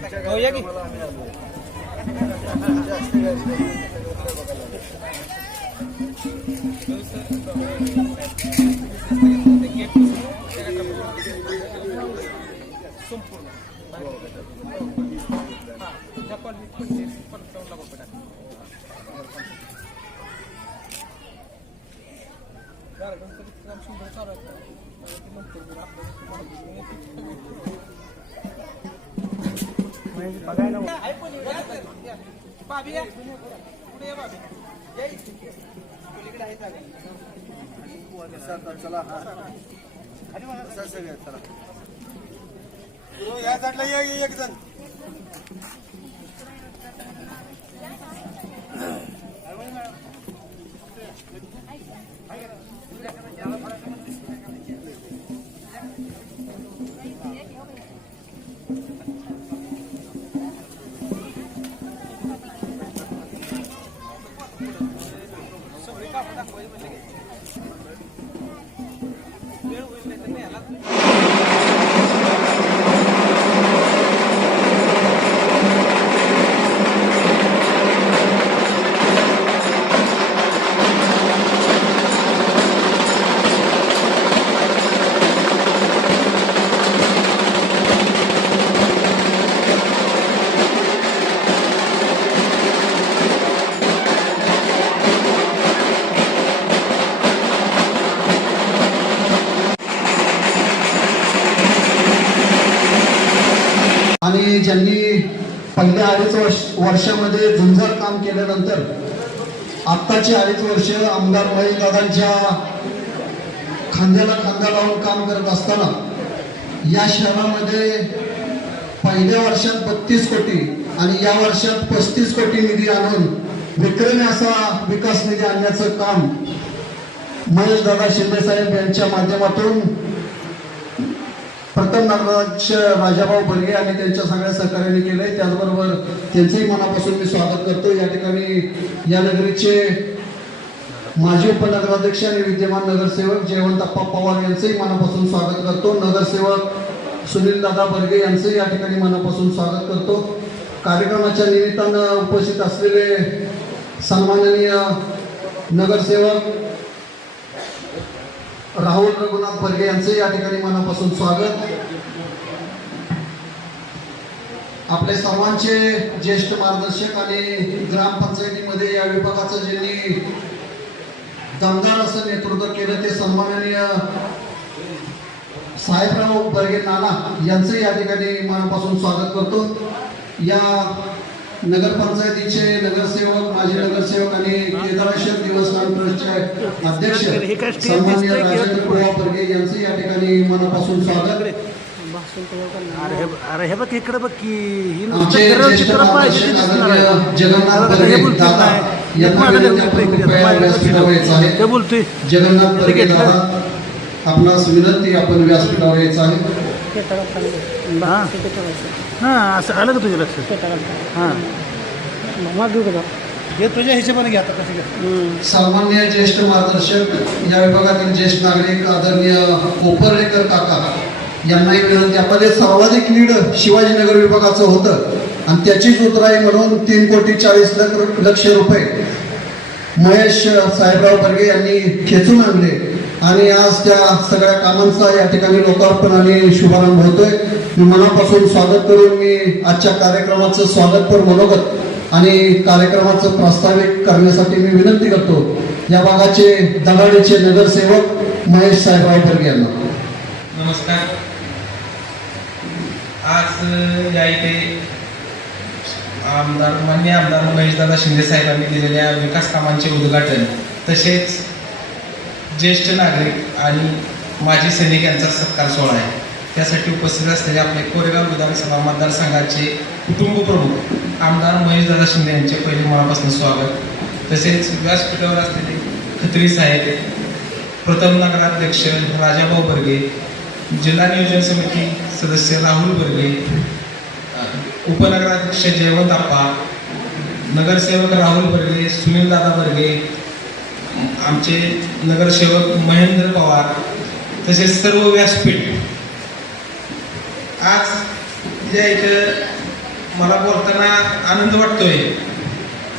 हो या की संपूर्ण चला या साईडला एक जण आणि ज्यांनी पहिल्या 2.5 वर्षामध्ये झुंजार काम केल्यानंतर आत्ताची 2.5 वर्ष आमदार महेश दादांच्या खांद्याला खांदा लावून काम करत असताना या शहरामध्ये पहिल्या वर्षात 32 कोटी आणि या वर्षात 35 कोटी निधी आणून विक्रमी असा विकास निधी आणण्याचं काम महेश दादा शिंदे साहेब यांच्या माध्यमातून प्रथम नगराध्यक्ष राजाभाऊ बर्गे आणि त्यांच्या सगळ्या सहकार्याने केलंय. त्याचबरोबर त्यांचंही मनापासून मी स्वागत करतो. या ठिकाणी या नगरीचे माजी उपनगराध्यक्ष आणि विद्यमान नगरसेवक जयवंतप्पा पवार यांचंही मनापासून स्वागत करतो. नगरसेवक सुनील दादा बर्गे यांचंही या ठिकाणी मनापासून स्वागत करतो. कार्यक्रमाच्या निमित्तानं उपस्थित असलेले सन्माननीय नगरसेवक राहुल रघुनाथ बर्गे यांचे या ठिकाणी मनापासून स्वागत. आपले सर्वांचे ज्येष्ठ मार्गदर्शक आणि ग्रामपंचायतीमध्ये या विभागाचं ज्यांनी दमदार असं नेतृत्व केलं ते सन्माननीय साहेबराव बर्गे नाना यांचे या ठिकाणी मनापासून स्वागत करतो. या नगरपंचायतीचे नगरसेवक माजी नगरसेवक आणि केदारेश्वर देवस्थान ट्रस्टचे अध्यक्ष सन्माननीय राजेंद्र कुमार बर्गे यांचे या ठिकाणी मनापासून स्वागत. अरे हे बघ इकडे बघ की आमचे ज्येष्ठ मार्गदर्शक आदरणीय जगन्नाथ बर्गे दादा यांना व्यासपीठावर यायचं आहे. ते बोलतोय जगन्नाथ बर्गे दादा आपणास विनंती आपण व्यासपीठावर यायचं आहे. हां असं आलं का तुझ्या लक्षात? हां हे तुझ्या हिशोबाने घ्या आता कसं घ्या. सामान्य ज्येष्ठ मार्गदर्शक या विभागातील ज्येष्ठ नागरिक आदरणीय कोपरडेकर काका यांनाही विनंती. आपण सर्वाधिक लीड शिवाजीनगर विभागाचं होतं आणि त्याचीच उतराई म्हणून 3,40,00,000 रुपये महेश साहेबराव बर्गे यांनी खेचून आणले आणि आज त्या सगळ्या कामांचा या ठिकाणी लोकार्पण आणि शुभारंभ होतोय. मी मनापासून स्वागत करून मी आजच्या कार्यक्रमाचं स्वागतपर मनोगत आणि कार्यक्रमाचं प्रास्ताविक करण्यासाठी मी विनंती करतो या भागाचे दगाडीचे नगरसेवक महेश साहेबराव बर्गे यांना. नमस्कार. आज या इथे माननीय आमदार महेशदादा शिंदे साहेबांनी दिलेल्या विकास कामांचे उद्घाटन तसेच ज्येष्ठ नागरिक आणि माजी सैनिक यांचा सत्कार सोहळा आहे. त्यासाठी उपस्थित असलेले आपले कोरेगाव विधानसभा मतदारसंघाचे कुटुंब प्रमुख आमदार महेशदादा शिंदे यांचे पहिले मनापासून स्वागत. तसेच व्यासपीठावर असलेले खत्री साहेब, प्रथम नगराध्यक्ष राजाभाऊ बर्गे, जिल्हा नियोजन समिती सदस्य राहुल बर्गे, उपनगराध्यक्ष जयवंतप्पा, नगरसेवक राहुल बर्गे, सुनील दादा बर्गे, आमचे नगरसेवक महेंद्र पवार, तसेच सर्व व्यासपीठ. आज या इथं मला बोलताना आनंद वाटतोय,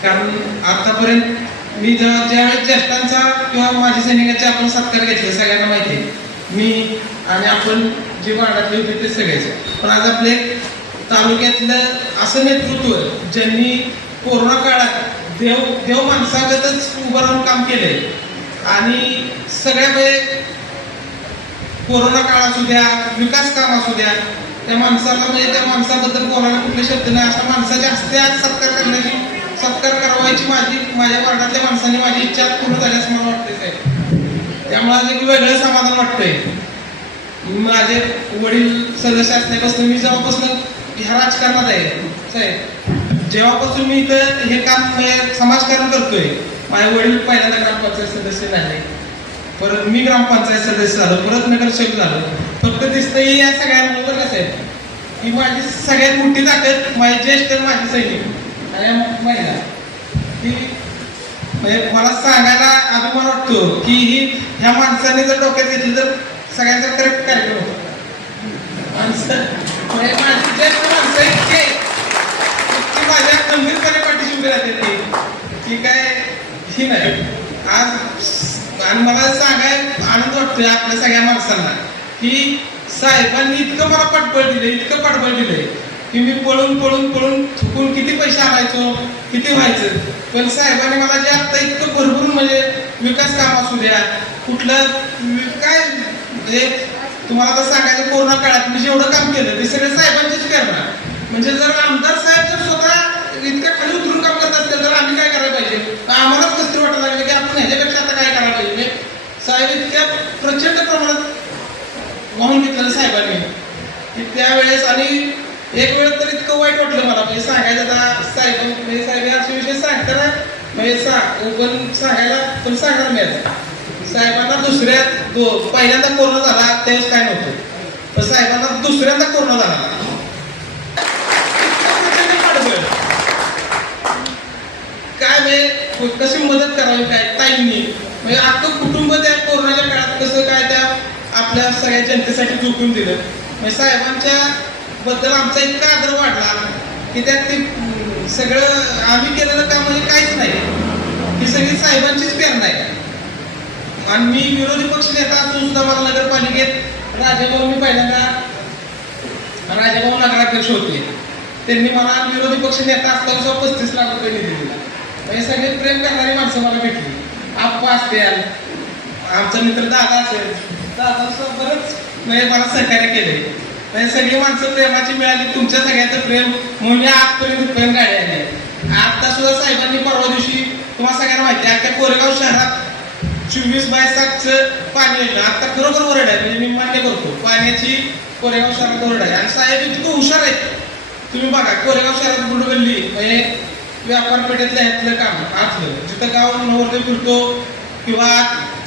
कारण आतापर्यंत मी ज्यावेळेस ज्येष्ठांचा किंवा माजी सैनिकांचे आपण सत्कार घेतले सगळ्यांना माहिती आहे, मी आणि आपण जे वार्डातले होते ते सगळेच. पण आज आपले तालुक्यातलं असं नेतृत्व ज्यांनी कोरोना काळात देव माणसागतच उभं राहून काम केलंय आणि सगळ्या वेळे कोरोना काळ असू द्या, विकास काम असू द्या, त्या माणसाला म्हणजे त्या माणसाबद्दल बोलायला कुठले शब्द नाही. अशा माणसाच्या हस्ते आज सत्कार करवायची माझ्या वार्डातल्या माणसांनी माझी इच्छा पूर्ण झाली असं मला वाटतंय साहेब. त्यामुळे आज एक वेगळं समाधान वाटतंय. माझे वडील सदस्य असल्यापासून मी जेव्हापासून ह्या राजकारणात आहे साहेब, जेव्हापासून मी इथं हे काम समाजकारण करतोय, माझे वडील पहिल्यांदा ग्रामपंचायत सदस्य झाले, परत मी ग्रामपंचायत सदस्य झालो, परत नगरसेवक झालो. फक्त दिसतंय या सगळ्यांबरोबर कसं आहे की माझी सगळ्यात मोठी ताकद माझे ज्येष्ठ माझे सैनिक आणि महिला की म्हणजे मला सांगायला अभिमान वाटतो की ह्या माणसाने जर डोक्यात घेतली तर सगळ्यांचा करेक्ट कार्यक्रम होतो. माणसं ज्येष्ठ माणसं इतके माझ्या गंभीरपणे पाठीशी उभी राहते की काय ही नाही आज. आणि मला सांगायला आनंद वाटतोय आपल्या सगळ्या माणसांना की साहेबांनी इतकं मला पाठबळ दिलंय की मी पळून थुकून किती पैसे आणायचो, किती व्हायचं, पण साहेबांनी मला जे आता इतकं भरभरून म्हणजे विकास काम असू द्या, कुठलं काय म्हणजे तुम्हाला आता सांगायचं कोरोना काळात मी जेवढं काम केलं ते सगळं साहेबांचीच करणार. म्हणजे जर आमदार साहेब जर स्वतः इतक्या खाली उतरून काम करत असतील तर आम्ही काय करायला पाहिजे, आम्हालाच कसं वाटायला लागलं की आपण ह्याच्यापेक्षा आता काय करायला पाहिजे. साहेब इतक्या प्रचंड प्रमाणात वाहून घेतलेलं साहेबांनी की त्यावेळेस. आणि एक वेळ तर इतकं वाईट वाटलं मला म्हणजे सांगायचं आता साहेब म्हणजे साहेब असे विषय सांगताना म्हणजे पण सांगायला पण सांगणार नाही. साहेबांना पहिल्यांदा कोरोना झाला त्यावेळेस काय नव्हतं, पण साहेबांना दुसऱ्यांदा कोरोना झाला. काय म्हणजे कशी मदत करावी काय टाईमनी म्हणजे अख्खं कुटुंब त्या कोरोनाच्या काळात कसं काय त्या आपल्या सगळ्या जनतेसाठी झोकून दिलं. म्हणजे साहेबांच्या बद्दल आमचा इतका आदर वाढला की त्यात ते सगळं आम्ही केलेलं काम म्हणजे काहीच नाही, ही सगळी साहेबांचीच प्रेरणा आहे. आणि मी विरोधी पक्ष नेता असून सुद्धा मला नगरपालिकेत राजाभाऊ मी पहिल्यांदा राजाभाऊ नगराध्यक्ष होते, त्यांनी मला विरोधी पक्ष नेता असताना सुद्धा 35 लाख रुपये निधी दिला. म्हणजे सगळे प्रेम करणारी माणसं मला भेटली. आप्पा असतील, आमचा मित्र दादा असेल, दादा बरंच म्हणजे मला सहकार्य केले. म्हणजे सगळी माणसं प्रेमाची मिळाली. तुमच्या सगळ्याचं प्रेम म्हणून आजपर्यंत प्रेम गाडी आली. आता सुद्धा साहेबांनी परवा दिवशी तुम्हाला सगळ्यांना माहिती आहे त्या कोरेगाव शहरात 24/7चं पाणी येतं. आता खरोखर ओरड आहे म्हणजे मी मान्य करतो पाण्याची कोरेगाव शहरात ओरड आहे. आणि साहेब इतकं हुशार आहेत तुम्ही बघा कोरेगाव शहरात बुडगल्ली म्हणजे व्यापार पेठेतल्या ह्यातलं काम आतलं जिथं गाव नवरदेव फिरतो किंवा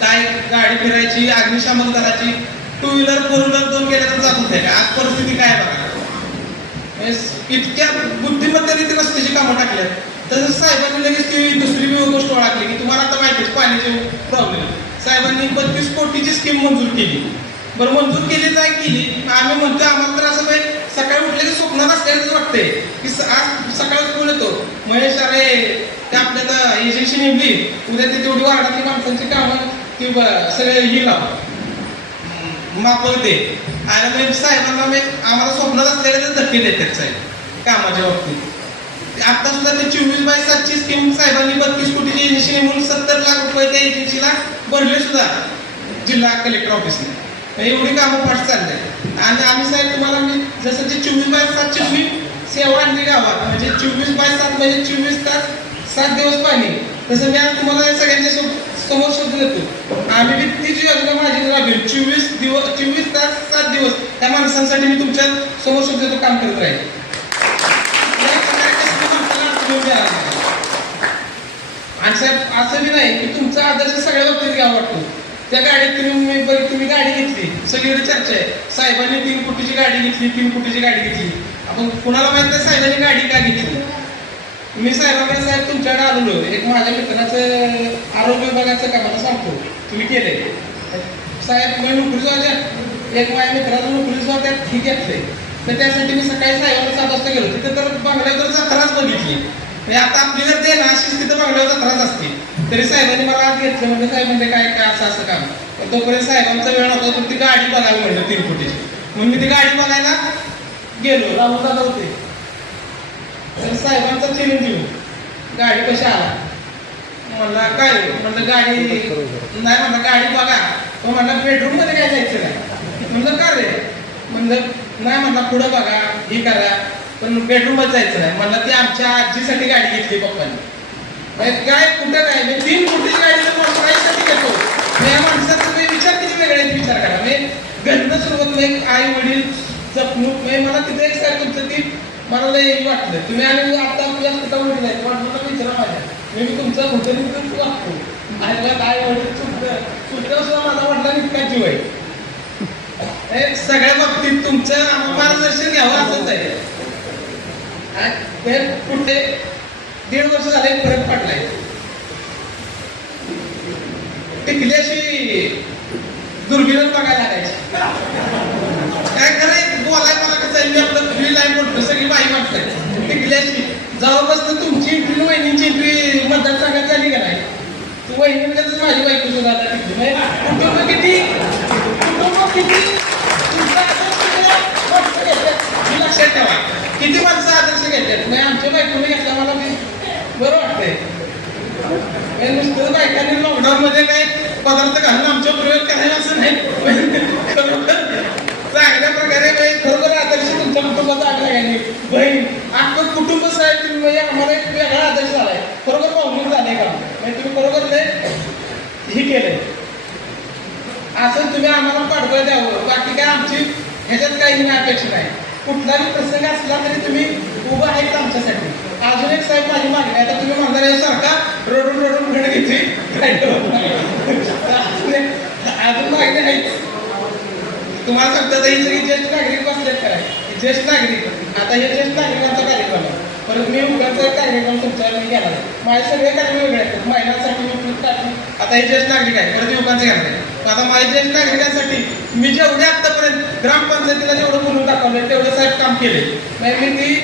काय गाडी फिरायची अग्निशामक दलाची 2 व्हीलर 4 व्हीलर 2 केल्या तर जात होते का. आज परिस्थिती काय बघा इतक्या बुद्धिमत्तेने रस्त्याची कामं टाकल्यात. तसं साहेबांनी लगेच ती दुसरी गोष्ट ओळखली की तुम्हाला आता माहितीच पाण्याचे प्रॉब्लेम. साहेबांनी 32 कोटीची स्कीम मंजूर केली. बरं मंजूर केली नाही केली आम्ही म्हणतो आम्हाला तर असं काही सकाळी उठले की स्वप्नात असल्याच वाटतंय की आज सकाळी फोन येतो महेश अरे त्या आपल्याला एजन्सी नेमली उद्या ते तेवढी वार्डातली माणसांची कामं ती सगळे ही लाव मापक दे. आणि साहेबांना आम्हाला स्वप्नात असलेले धक्के देतात साहेब कामाच्या बाबतीत. आता सुद्धा ते 24/7ची स्कीम साहेबांनी 32 कोटीची एजन्सी नेमून 70 लाख रुपये त्या एजन्सीला भरले सुद्धा जिल्हा कलेक्टर ऑफिसने. एवढी कामं फास्ट चालले. आणि आम्ही साहेब तुम्हाला मी जसं ते 24/7ची तुम्ही सेवा आणली गावात म्हणजे 24/7 म्हणजे 24 तास 7 दिवस पाणी, तसं मी आज तुम्हाला सगळ्यांच्या समोर शब्द देतो आम्ही बी तीच योजना माझी राबवेल 24 तास 7 दिवस त्या माणसांसाठी मी तुमच्या समोर शब्द देतो काम करत राहील. आणि साहेब असं बी नाही की तुमचा आदर्श सगळ्या बाबतीत घ्यावा वाटतो. त्या गाडीत तुम्ही गाडी घेतली सगळीकडे चर्चा आहे साहेबांनी 3 कोटीची गाडी घेतली 3 कोटीची गाडी घेतली. आपण कुणाला माहित नाही साहेबांनी गाडी का घेतली. मी साहेबांकडे साहेब तुमच्याकडे आलेलो एक माझ्या मित्राचं आरोग्य विभागाचं कामाला सांगतो तुम्ही केलंय साहेब मी नोकरी जाऊ एक माझ्या मित्राचं नोकरी जाऊ द्या ठीक घेतलंय तर त्यासाठी मी सकाळी साहेबांना 7 वाजता गेलो. तिथे तर बंगल्यावर जत्राच बघितली. म्हणजे आता आपली जर ते ना अशीच तिथं बंगल्यावर जत्राच असते. तरी साहेबांनी मला आत घेतलं, म्हणजे साहेब म्हणजे काय काय असं काम. पण तोपर्यंत साहेबांचा वेळ होता, तर ती गाडी बघायला म्हणलं 3 फुटीची. म्हणून मी ती गाडी बघायला गेलो. राहून दादा होते. तर साहेबांचा चिरंजीव गाडी कशी आला, म्हणला काय म्हणलं गाडी नाही, म्हणलं गाडी बघा. तो म्हणला बेडरूम मध्ये काय जायचं नाही. म्हणलं का रे, म्हणलं नाही, म्हणला पुढं बघा ही करा, पण बेडरूम मध्ये जायचं नाही. म्हणलं ती आमच्या आजीसाठी गाडी घेतली पप्पांनी. काय कुठं काय, मी 3 फुटीची गाडी तर मोटराईसाठी घेतो. या माणसाचा तुम्ही विचार किती वेगळे विचार करा. मी घडणं सुरुवात नाही, आई वडील जपणूक नाही. मला तिथे एक साहेब तुमचं ती मला लई वाटलं. तुम्ही आणि आता आपल्या स्वतः वडील आहेत, वाटलं विचारा माझ्या, मी तुमचा होटेल वाटतो. आणि काय वडील सुद्धा सुद्धा माझा वडिला इतका जीव आहे. सगळ्या बाबतीत तुमचं मार्गदर्शन घ्यावं असंच आहे. पुढे 1.5 वर्ष झाले फरक पडलाय. टिकल्याशी दुर्बिणच बघायला लागायची. काय करायचं बोलाय मला कसं आहे, मी आपलं फ्री लाईफ बोलतो, सगळी बाई माणसं टिकल्याशी. जवळपास तुमची इंटरव्ह्यू वहिनीची इंटरव्ह्यू मतदारसंघात झाली का नाही, तू वहिनी म्हणजे माझी बायको सुद्धा आता टिकली. कुटुंब किती तुमचा आदर्श घेतलं लक्षात ठेवा. किती माणसं आदर्श घेतात. नाही आमच्या बायकोने घेतला, मला बरं वाटतंय. नुसतं बायकांनी लॉकडाऊन मध्ये काही पदार्थ घालून आमच्यावर प्रयोग करायला असं नाही. चांगल्या प्रकारे खरोखर आदर्श तुमच्या कुटुंबाचा आग्रह आहे. बहीण अख्खं कुटुंब साहेब तुम्ही आम्हाला एक वेगळा आदर्श झालाय. खरोखर पाहुणे झाले का, तुम्ही खरोखर हे केलंय. असं तुम्ही आम्हाला पाठबळ द्यावं. बाकी काय आमची ह्याच्यात काही अपेक्षा नाही. कुठलाही प्रसंग असला तरी तुम्ही उभं आहेत आमच्यासाठी. अजून एक साहेब माझी मागणी, आता तुम्ही म्हणणार सारखा रडून घड घेतली अजून मागणी आहे. तुम्हाला सांगतात ही सगळी ज्येष्ठ नागरिक बसलेत काय, ज्येष्ठ नागरिक. आता हे ज्येष्ठ नागरिकांचा कार्यक्रम आहे, परत मी उगाचा एक कार्यक्रम तुमच्यावर मी घेणार आहे. माझे सगळे कार्यक्रम वेगळे आहेत. महिलांसाठी मी टाकली, आता हे ज्येष्ठ नागरिक आहे, परत युवकांचे घेणार आहे. आता माझ्या ज्येष्ठ नागरिकांसाठी मी जेवढे आतापर्यंत ग्रामपंचायतीला जेवढं बोलून दाखवलं तेवढं साहेब काम केले. नाही मी ती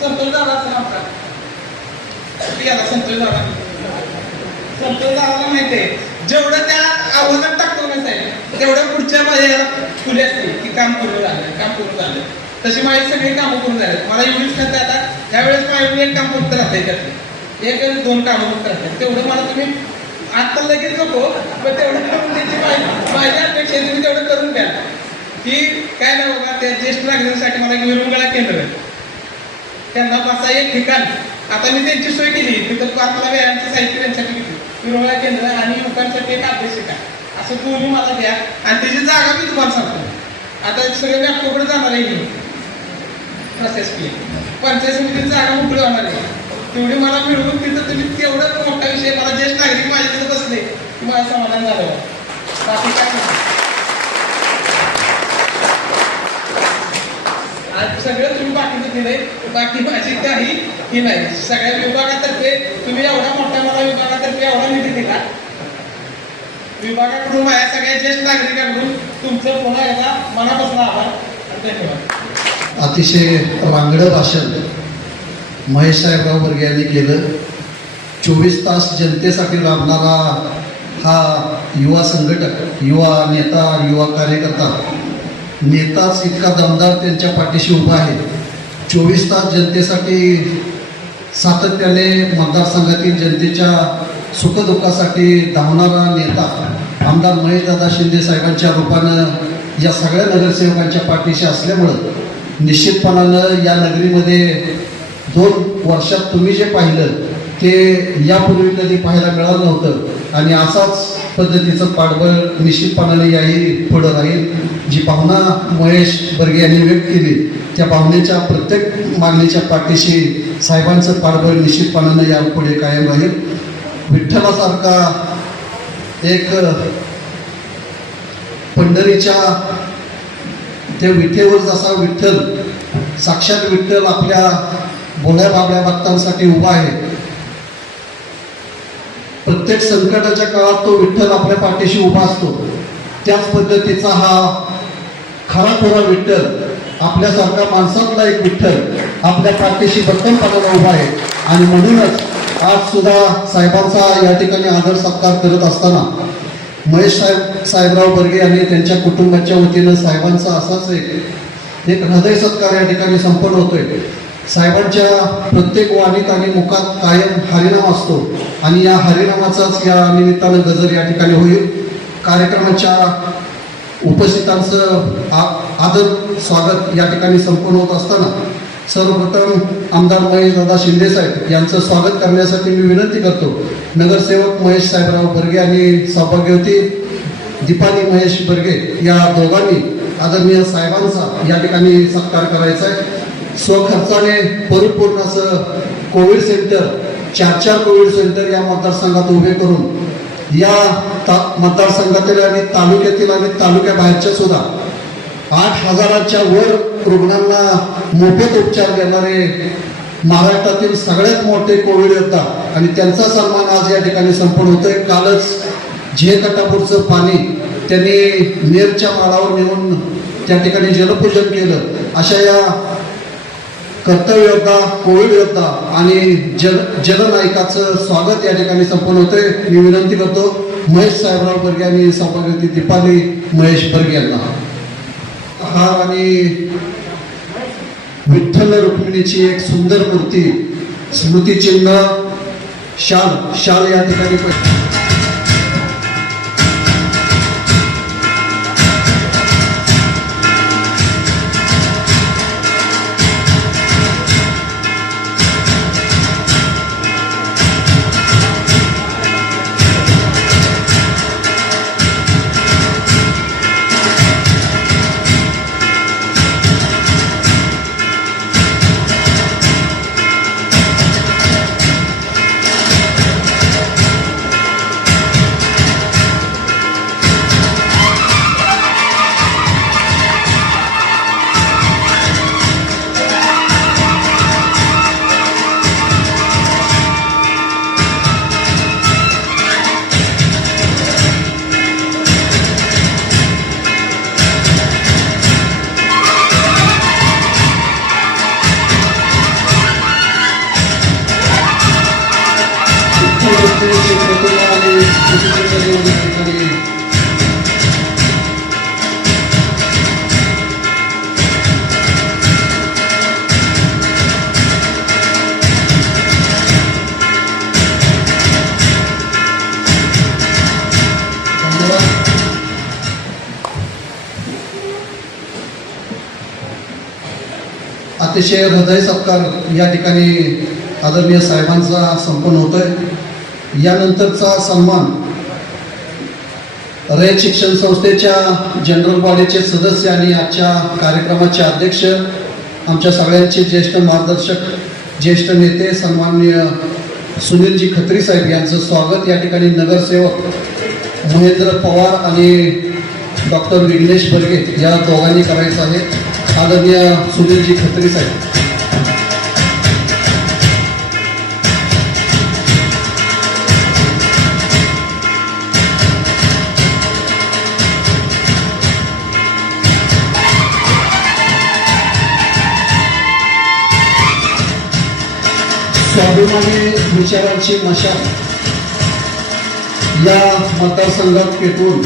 संतोष दादा असं आमचा संतोष दादाला माहिती आहे, जेवढं त्या आव्हानात टाकतो ना साहेब, तेवढं पुढच्या माझ्या खुले असते की काम पूर्ण झालं. तशी माझी सगळी कामं पूर्ण झाली. मला एवढीच खात आता त्यावेळेस माझ्या एक काम फक्त राहतंय, त्यातले 1-2 कामं फक्त राहतात. तेवढं मला तुम्ही आता लगेच नको, पण तेवढं करून त्याची माझी अपेक्षा आहे, तुम्ही तेवढं करून द्या. की काय नाही बघा, त्या ज्येष्ठ नागरिकांसाठी मला एक विरंगुळा केंद्र, त्यांना बसा एक ठिकाण. आता मी त्यांची सोय केली, तिथं मला व्यायामचं साहित्य त्यांच्यासाठी घेतली. विरंगुळा केंद्र आणि युवकांसाठी एक अभ्यासिका, असं दोन्ही मला द्या. आणि त्याची जागा मी तुम्हाला सांगतो. आता सगळे व्यापकोकडे जाणार आहे, प्रोसेस केली. पंचायत समितीची जागा मोकळी होणार आहे, तेवढी मला मिळवून तिथं तुम्ही तेवढं मोठा विषय. मला ज्येष्ठ नागरिक माझ्या तिथं बसले की माझं समाधान झालं. बाकी काय आज सगळं तुम्ही बाकीचं दिलंय, बाकी माझी काही ही नाही. सगळ्या विभागातर्फे तुम्ही एवढा मोठा मला विभागातर्फे एवढा निधी दिला. विभागाकडून माझ्या सगळ्या ज्येष्ठ नागरिकांकडून तुमचं पुन्हा एकदा मनापासून आभार आणि धन्यवाद. अतिशय रांगडं भाषण महेश साहेबराव बर्गे यांनी केलं. 24 तास जनतेसाठी राबणारा हा युवा संघटक, युवा नेता, युवा कार्यकर्ता, नेताच इतका दमदार त्यांच्या पाठीशी उभा आहे. 24 तास जनतेसाठी सातत्याने मतदारसंघातील जनतेच्या सुखदुःखासाठी धावणारा नेता आमदार महेशदादा शिंदे साहेबांच्या रूपानं या सगळ्या नगरसेवकांच्या पाठीशी असल्यामुळं निश्चितपणानं या नगरीमध्ये 2 वर्षात तुम्ही जे पाहिलं ते यापूर्वी कधी पाहायला मिळालं नव्हतं. आणि असाच पद्धतीचं पाठबळ निश्चितपणाने याही पुढं राहील. जी भावना महेश बर्गे यांनी व्यक्त केली त्या भावनेच्या प्रत्येक मागणीच्या पाठीशी साहेबांचं पाठबळ निश्चितपणाने यापुढे कायम राहील. विठ्ठलासारखा एक पंढरीच्या त्या विठेवर जसा विठ्ठल, साक्षात विठ्ठल आपल्या भोळ्या बाबड्या भक्तांसाठी उभा आहे, प्रत्येक संकटाच्या काळात तो विठ्ठल आपल्या पाठीशी उभा असतो. त्याच पद्धतीचा हा खरा विठ्ठल आपल्यासारखा माणसातला एक विठ्ठल आपल्या पाठीशी भक्कमपणाने उभा आहे. आणि म्हणूनच आज सुद्धा साहेबांचा या ठिकाणी आदर सत्कार करत असताना महेश साहेबराव बर्गे आणि त्यांच्या कुटुंबाच्या वतीनं साहेबांचा असाच एक हृदय सत्कार या ठिकाणी संपन्न होतोय. साहेबांच्या प्रत्येक वाणीत आणि मुखात कायम हरिनाम असतो आणि या हरिनामाचाच या निमित्तानं गजर या ठिकाणी होईल. कार्यक्रमाच्या उपस्थितांचं आदर स्वागत या ठिकाणी संपन्न होत असताना सर्वप्रथम आमदार महेश दादा शिंदे साहेब यांचं स्वागत करण्यासाठी मी विनंती करतो. नगरसेवक महेश साहेबराव बर्गे आणि सौभाग्यवती दीपाली महेश बर्गे या दोघांनी आदरणीय साहेबांचा या ठिकाणी सत्कार करायचा आहे. स्वखर्चाने परिपूर्ण असं कोविड सेंटर 4 कोविड सेंटर या मतदारसंघात उभे करून या मतदारसंघातील आणि तालुक्यातील आणि तालुक्याबाहेरच्या सुद्धा 8,000च्या वर रुग्णांना मोफत उपचार देणारे महाराष्ट्रातील सगळ्यात मोठे कोविड योद्धा आणि त्यांचा सन्मान आज या ठिकाणी संपन्न होतोय. कालच कटापूरचं पाणी त्यांनी नेरच्या माळावर नेऊन त्या ठिकाणी जलपूजन केलं. अशा या कर्तव्य योद्धा, कोविड योद्धा आणि जलनायकाचं स्वागत या ठिकाणी संपन्न होतंय. मी विनंती करतो महेश साहेबराव बर्गे आणि सौभाग्यवती दीपाली महेश बर्गे यांना हार आणि विठ्ठल रुक्मिणीची एक सुंदर मूर्ती, स्मृतिचिन्ह, शाल या ठिकाणी अतिशय हृदय सत्कार या ठिकाणी आदरणीय साहेबांचा संपन्न होतोय. यानंतरचा सन्मान रयत शिक्षण संस्थेच्या जनरल बॉडीचे सदस्य आणि आजच्या कार्यक्रमाचे अध्यक्ष, आमच्या सगळ्यांचे ज्येष्ठ मार्गदर्शक, ज्येष्ठ नेते सन्माननीय सुनीलजी खत्री साहेब यांचं स्वागत या ठिकाणी नगरसेवक महेंद्र पवार आणि डॉक्टर विघ्नेश बर्गे या दोघांनी करायचं आहे. आदरणीय सुनीलजी खत्री साहेब. स्वाभिमानी विचारांची मशाल या मतदारसंघात पेटवून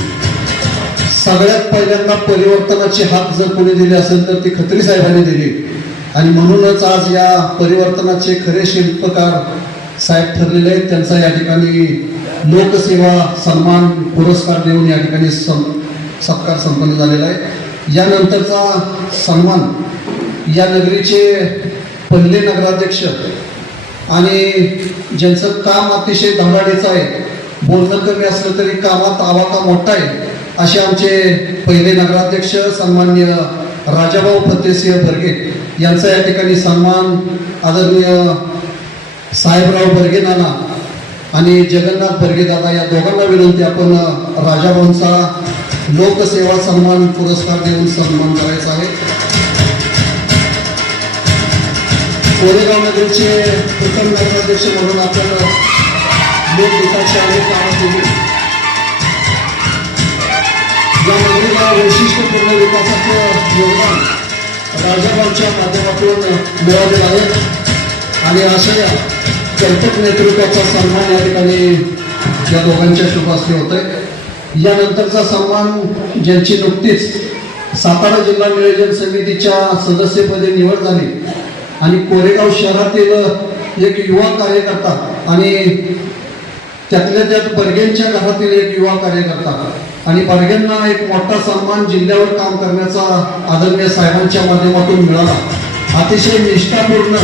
सगळ्यात पहिल्यांदा परिवर्तनाची हाक जर कोणी दिली असेल तर ती खत्री साहेबांनी दिली आणि म्हणूनच आज या परिवर्तनाचे खरे शिल्पकार साहेब ठरलेले आहेत. त्यांचा या ठिकाणी लोकसेवा सन्मान पुरस्कार देऊन या ठिकाणी सत्कार संपन्न झालेला आहे. यानंतरचा सन्मान या नगरीचे पहिले नगराध्यक्ष आणि ज्यांचं काम अतिशय धडाडीचं आहे, बोलणं कमी असलं तरी कामात आवाका मोठा आहे, असे आमचे पहिले नगराध्यक्ष सन्माननीय राजाभाऊ फतेसिंह बर्गे यांचा या ठिकाणी सन्मान आदरणीय साहेबराव बर्गे नाना आणि जगन्नाथ बर्गे दादा या दोघांना विनंती आपण राजाभाऊंचा लोकसेवा सन्मान पुरस्कार देऊन सन्मान करायचा आहे. कोरेगाव नगरीचे प्रथम नगराध्यक्ष म्हणून आपण लोकहिताची अनेक कामं केली. या नगरीला वैशिष्ट्यपूर्ण विकासाचं योगदान राजाभाऊच्या माध्यमातून मिळालेला आहे आणि अशा कल्पक नेतृत्वाचा सन्मान या ठिकाणी या दोघांच्या शुभ हस्ते होत आहे. यानंतरचा सन्मान ज्यांची नुकतीच सातारा जिल्हा नियोजन समितीच्या सदस्यपदी निवड झाली आणि कोरेगाव शहरातील एक युवा कार्यकर्ता आणि त्यातल्या त्यात बर्गेंच्या घरातील एक युवा कार्यकर्ता आणि बर्गेंना एक मोठा सन्मान जिल्ह्यावर काम करण्याचा आदरणीय साहेबांच्या माध्यमातून मिळाला. अतिशय निष्ठापूर्ण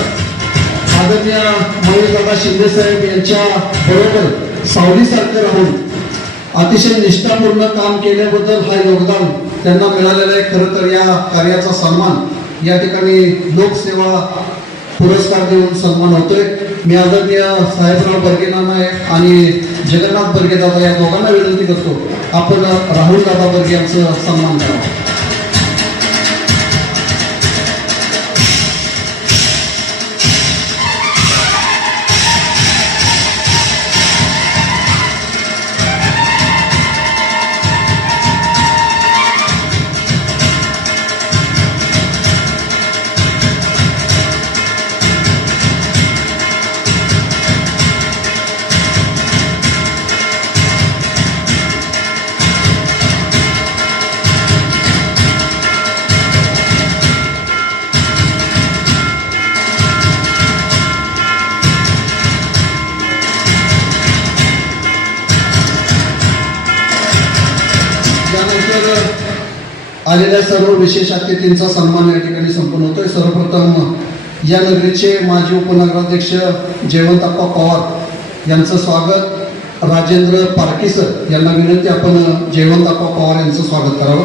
आदरणीय महेशदादा शिंदे साहेब यांच्या बरोबर सावलीसारखं राहून अतिशय निष्ठापूर्ण काम केल्याबद्दल हा योगदान त्यांना मिळालेलं आहे. खरं तर या कार्याचा सन्मान या ठिकाणी लोकसेवा पुरस्कार देऊन सन्मान होतोय. मी आदरणीय साहेबराव बर्गेंना आणि जगन्नाथ बर्गे दादा या दोघांना विनंती करतो आपण राहुल दादा बर्गे यांचं सन्मान करावा. आलेल्या सर्व विशेष अतिथींचा सन्मान या ठिकाणी संपन्न होतोय. सर्वप्रथम या नगरीचे माजी उपनगराध्यक्ष जयवंतप्पा पवार यांचं स्वागत राजेंद्र पारकीसर यांना विनंती आपण जयवंतप्पा पवार यांचं स्वागत करावं.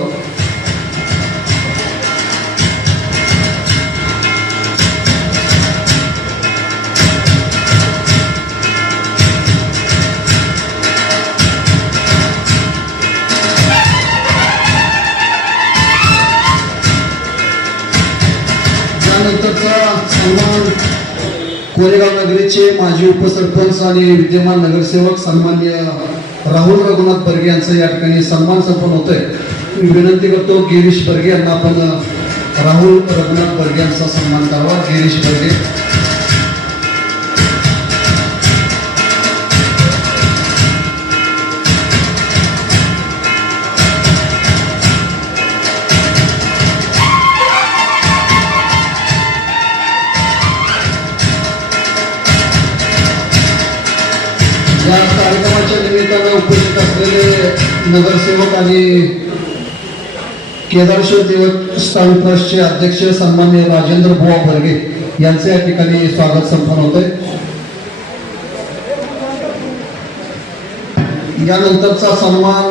त्यानंतरचा सन्मान कोरेगाव नगरीचे माजी उपसरपंच आणि विद्यमान नगरसेवक सन्माननीय राहुल रघुनाथ बर्गे यांचं या ठिकाणी सन्मान संपन्न होतोय. मी विनंती करतो गिरीश बर्गे यांना आपण राहुल रघुनाथ बर्गे यांचा सन्मान करावा. गिरीश बर्गे. या कार्यक्रमाच्या निमित्तानं उपस्थित असलेले नगरसेवक आणि केदारेश्वर देवस्थान ट्रस्टचे अध्यक्ष सन्माननीय राजेंद्र बुवा बर्गे यांचे या ठिकाणी स्वागत संपन्न होते. यानंतरचा सन्मान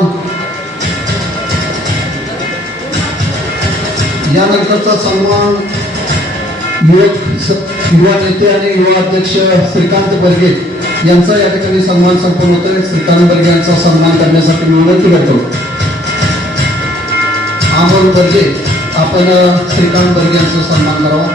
युवा नेते आणि युवा अध्यक्ष श्रीकांत बर्गे यांचा या ठिकाणी सन्मान संपन्न होतोय. श्रीकांत बर्गे यांचा सन्मान करण्यासाठी मी विनंती करतो अमोल बर्गे आपण श्रीकांत बर्गे यांचा सन्मान करावा.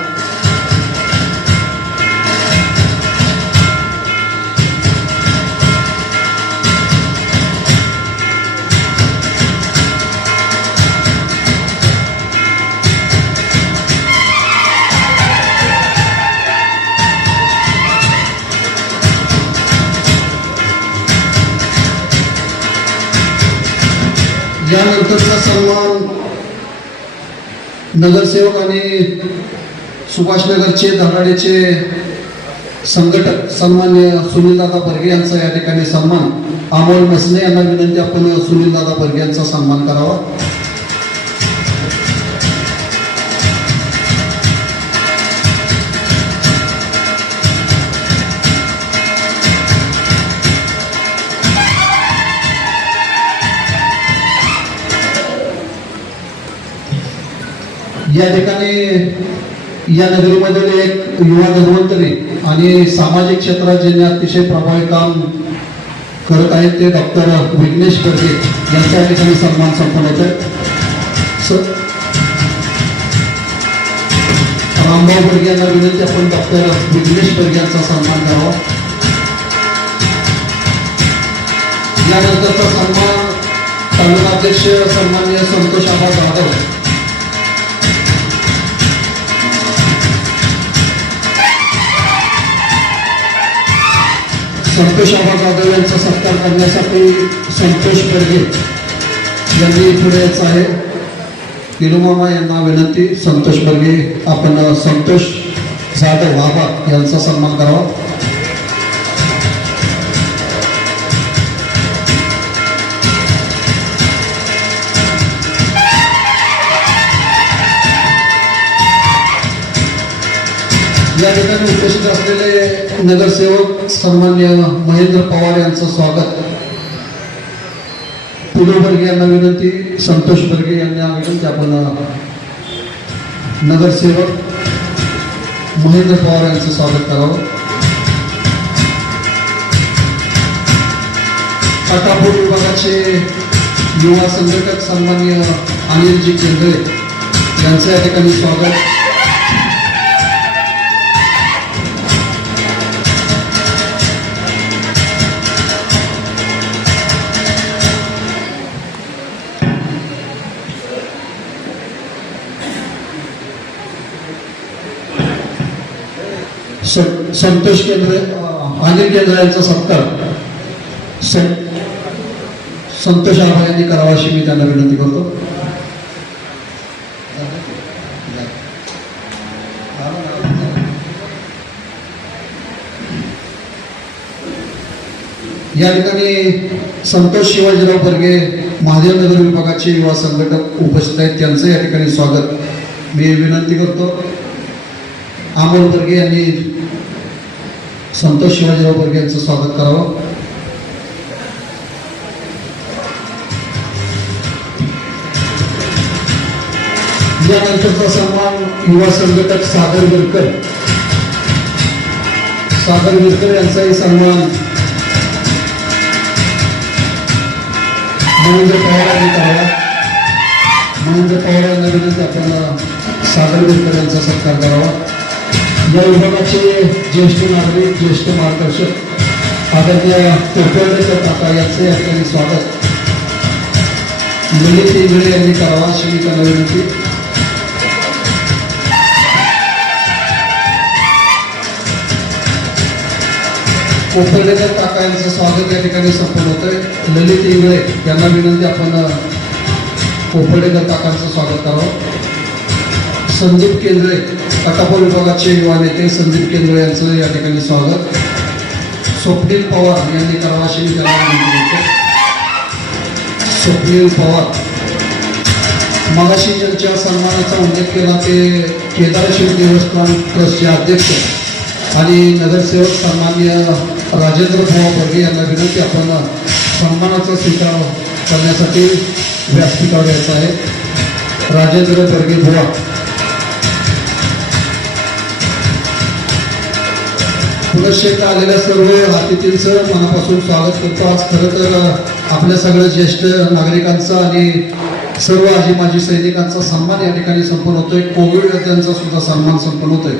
यानंतरचा सन्मान नगरसेवक आणि सुभाषनगरचे धडाडीचे संघटक सन्मान्य सुनीलदादा बर्गे यांचा या ठिकाणी सन्मान. अमोल मसने यांना विनंती आपण सुनीलदादा बर्गे यांचा सन्मान करावा. या ठिकाणी या नगरीमधील एक युवा धन्वंतरी आणि सामाजिक क्षेत्रात ज्यांनी अतिशय प्रभावी काम करत आहेत ते डॉक्टर विघ्नेश बर्गे यांच्या या ठिकाणी सन्मान संपन्न होत आहे. रामभाऊ बर्गे यांना विनंती आपण डॉक्टर विघ्नेश बर्गे यांचा सन्मान करावा. यानंतरचा सन्मान तालुकाध्यक्ष सन्माननीय संतोष आबा जाधव संतोष आबा जाधव यांचा सत्कार करण्यासाठी संतोष बर्गे यांनी पुढे यायचं आहे. निलुमामा यांना विनंती, संतोष बर्गे आपण संतोष जाधव आबा यांचा सन्मान करावा. या ठिकाणी उपस्थित असलेले नगरसेवक सन्मान्य महेंद्र पवार यांचं स्वागत. पुढे बर्गे यांना विनंती, संतोष बर्गे यांना विनंती, आपण नगरसेवक महेंद्र पवार यांचं स्वागत करावं. काटापूर विभागाचे युवा संघटक सन्मान्य अनिलजी केंद्रे यांचं या ठिकाणी स्वागत. संतोष केंद्रे, अनिल केंद्रे यांचा सत्कार संतोष आबा यांनी करावा अशी मी त्यांना विनंती करतो. या ठिकाणी संतोष शिवाजीराव बर्गे महादेव नगर विभागाचे युवा संघटक उपस्थित आहेत, त्यांचं या ठिकाणी स्वागत मी विनंती करतो. अमोल बर्गे यांनी संतोष शिवाजीराव बर्गे यांचं स्वागत करावं. यानंतरचा सन्मान युवा संघटक सागर विरकर यांचाही सन्मान महेंद्र पवार यांनी करावा. महेंद्र पवार यांना विनंती, आपण सागर विरकर यांचा सत्कार करावा. या विभागाचे ज्येष्ठ नागरिक, ज्येष्ठ मार्गदर्शक आदरणीय कोपर्डेकर काका यांचे या ठिकाणी स्वागत ललित इंगळे यांनी करावा अशी मी त्यांना विनंती. कोपर्डेकर काका यांचं स्वागत या ठिकाणी संपन्न होतंय. ललित इंगळे यांना विनंती, आपण कोपर्डेकर काकांचं स्वागत करावं. संदीप केंद्रे, काटापूर विभागाचे युवा नेते संदीप केंद्रे यांचं या ठिकाणी स्वागत. स्वप्नील पवार यांनी करावा अशी मी त्यांना विनंती करतो. स्वप्नील पवार, मगाशी ज्यांच्या सन्मानाचा उल्लेख केला ते केदार शिव देवस्थान ट्रस्टचे अध्यक्ष आणि नगरसेवक सन्मान्य राजेंद्र बुवा बर्गे यांना विनंती, आपण सन्मानाचा स्वीकार करण्यासाठी व्यासपीठावर यायचं आहे. राजेंद्र बर्गे बुवा. पुनश्च आलेल्या सर्व अतिथींचं मनापासून स्वागत करतो. आज खरं तर आपल्या सगळ्या ज्येष्ठ नागरिकांचा आणि सर्व आजी माजी सैनिकांचा सन्मान या ठिकाणी संपन्न होतोय. कोविड योद्ध्यांचा सुद्धा सन्मान संपन्न होतोय.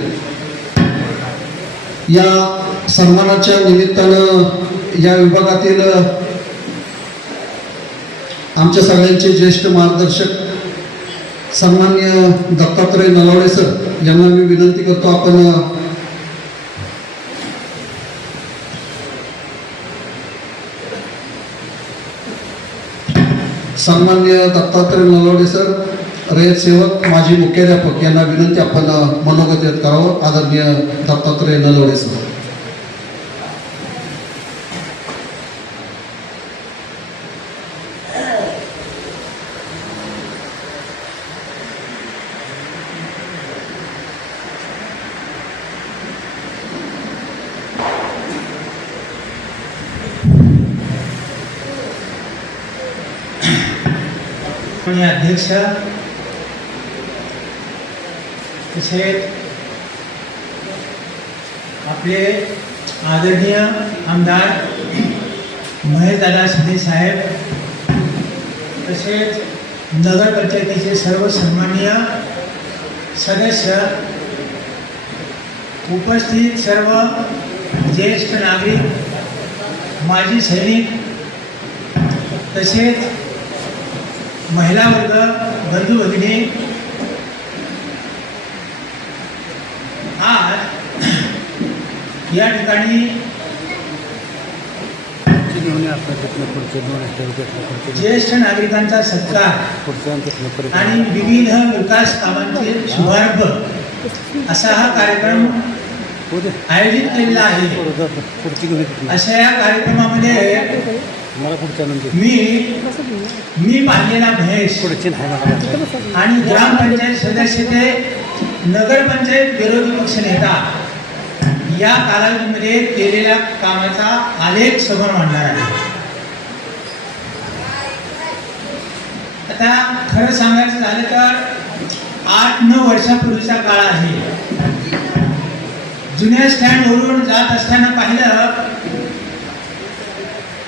या सन्मानाच्या निमित्तानं या विभागातील आमच्या सगळ्यांचे ज्येष्ठ मार्गदर्शक सन्मान्य दत्तात्रय नलावडे सर यांना मी विनंती करतो, आपण सन्मान्य दत्तात्रय नलावडे सर, रयत सेवक, माजी मुख्याध्यापक यांना विनंती, आपण मनोगत व्यक्त करावं. आदरणीय दत्तात्रय नलावडे सर. अध्यक्ष तसेच आपले आदरणीय आमदार महेशदादा शिंदे साहेब, तसेच नगर पंचायतीचे सर्व सन्माननीय सदस्य, उपस्थित सर्व ज्येष्ठ नागरिक, माजी सैनिक, तसेच महिला वर्ग, बंधू भगिनी, आज या ठिकाणी पुढचे घेऊन या आपण तिथनं पुढचे 2 पुढचे ज्येष्ठ नागरिकांचा सत्कार पुढचं आणि तिथनं परत आणि विविध विकास कामांचे शुभारंभ असा हा कार्यक्रम पुढे आयोजित केलेला आहे. पुढची घेऊन तिथनं अशा या कार्यक्रमामध्ये मला पुढच्या नंतर मी पाहिलेला महेश पुढचे नाही मला आणि ग्रामपंचायत सदस्य ते नगरपंचायत विरोधी पक्ष नेता या कालावधीमध्ये केलेल्या कामाचा आलेख समोर मांडणार आहे. आता खरं सांगायचं झालं तर 8-9 वर्षापूर्वीचा काळ आहे. जुन्या स्टँडवरून जात असताना पाहिलं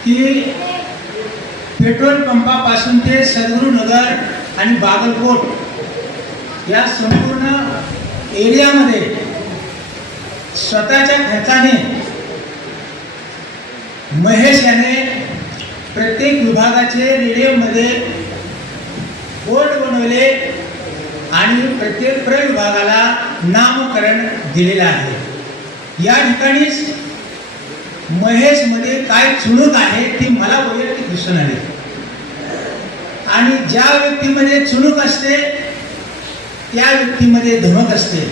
की पेट्रोल पंपापासून ते सद्गुरुनगर आणि बागलकोट या संपूर्ण एरियामध्ये स्वतःच्या खर्चाने महेश याने प्रत्येक विभागाचे रेडिओमध्ये बोर्ड बनवले आणि प्रत्येक प्रविभागाला नामकरण दिलेलं आहे. या ठिकाणीच महेशमध्ये काय चुणूक आहे ती मला वैयक्तिक दिसून आली. आणि ज्या व्यक्तीमध्ये चुणूक असते त्या व्यक्तीमध्ये धमक असते.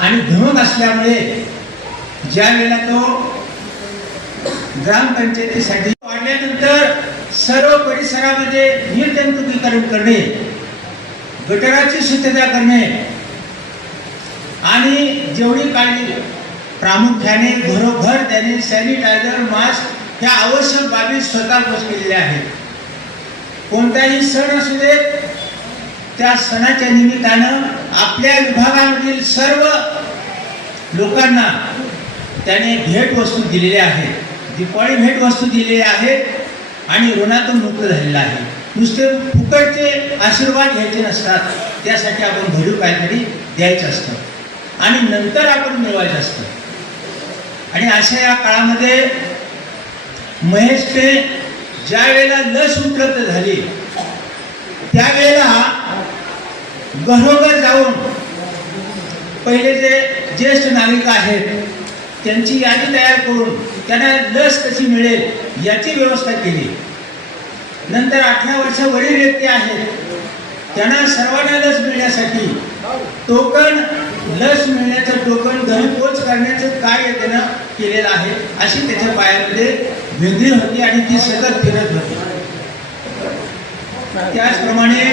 आणि धमक असल्यामुळे ज्या वेळेला तो ग्रामपंचायतीसाठी वाढल्यानंतर सर्व परिसरामध्ये निर्जंतुकीकरण करणे, गटाराची स्वच्छता करणे आणि जेवढी काळजी प्रामुख्याने घरोघर त्याने सॅनिटायझर, मास्क ह्या आवश्यक बाबी स्वतः पोच केलेल्या आहेत. कोणताही सण असू दे त्या सणाच्या निमित्तानं आपल्या विभागामधील सर्व लोकांना त्याने भेटवस्तू दिलेल्या आहेत. दिवाळी भेटवस्तू दिलेल्या आहेत आणि ऋणातून मुक्त झालेला आहे. नुसते फुकटचे आशीर्वाद घ्यायचे नसतात, त्यासाठी आपण घरी काहीतरी द्यायचं असतं आणि नंतर आपण मिळवायचं असतं. आणि अशा या काळामध्ये महेशने ज्या वेळेला लस उपलब्ध झाली त्यावेळेला घरोघर जाऊन पहिले जे ज्येष्ठ नागरिक आहेत त्यांची यादी तयार करून त्यांना लस कशी मिळेल याची व्यवस्था केली. नंतर 18 वर्षावरील व्यक्ती आहेत त्यांना सर्वांना लस मिळण्यासाठी टोकन, लस मिळण्याचं टोकन घरी पोच करण्याचं कार्य त्यानं केलेलं आहे. अशी त्याच्या पायामध्ये भेंगरी होती आणि ती सतत फिरत होती. त्याचप्रमाणे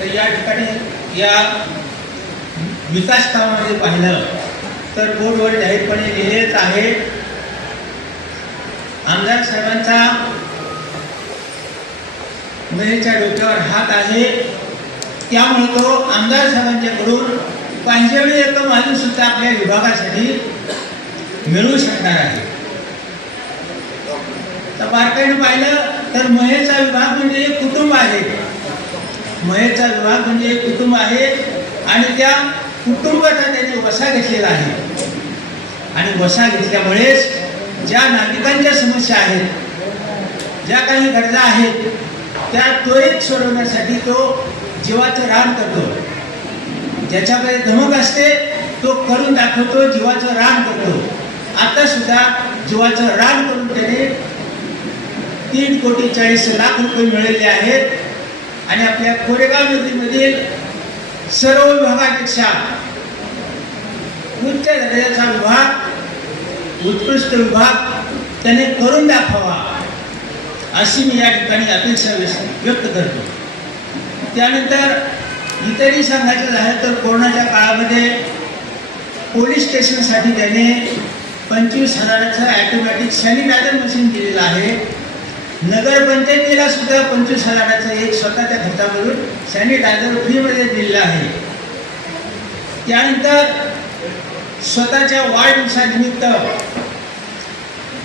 तर या ठिकाणी या विकास कामामध्ये पाहिलं तर बोर्डवर जाहीरपणे लिहिलेच आहे. आमदार साहेबांचा महेशच्या डोक्यावर हात आहे, त्यामुळे तो आमदार साहेबांच्याकडून पाहिजेवेळी रक्कम अजून सुद्धा आपल्या विभागासाठी मिळवू शकणार आहे. तर बारकाईने पाहिलं तर महेशचा विभाग म्हणजे एक कुटुंब आहे. महेशचा विभाग म्हणजे एक कुटुंब आहे आणि त्या कुटुंबाचा त्याने वसा घेतलेला आहे. आणि वसा घेतल्यामुळेच ज्या नागरिकांच्या समस्या आहेत, ज्या काही गरजा आहेत त्या त्वरित सोडवण्यासाठी तो जीवाचं रान करतो. ज्याच्याकडे धमक असते तो करून दाखवतो, जीवाचं रान करतो. आता सुद्धा जीवाचं रान करून त्याने 3,40,00,000 रुपये मिळालेले आहेत. आणि आपल्या कोरेगाव नगरीमधील सर्व विभागापेक्षा उच्च दर्जाचा विभाग, उत्कृष्ट विभाग त्याने करून दाखवावा अशी मी या ठिकाणी अपेक्षा व्यक्त करतो. त्यानंतर इतरही सांगायचं झालं तर कोरोनाच्या काळामध्ये पोलीस स्टेशनसाठी त्याने 25,000चं ॲटोमॅटिक सॅनिटायझर मशीन दिलेलं आहे. नगरपंचायतीला सुद्धा 25,000चं एक स्वतःच्या खर्चामधून सॅनिटायझर फ्रीमध्ये दिलेलं आहे. त्यानंतर स्वतःच्या वाढदिवसानिमित्त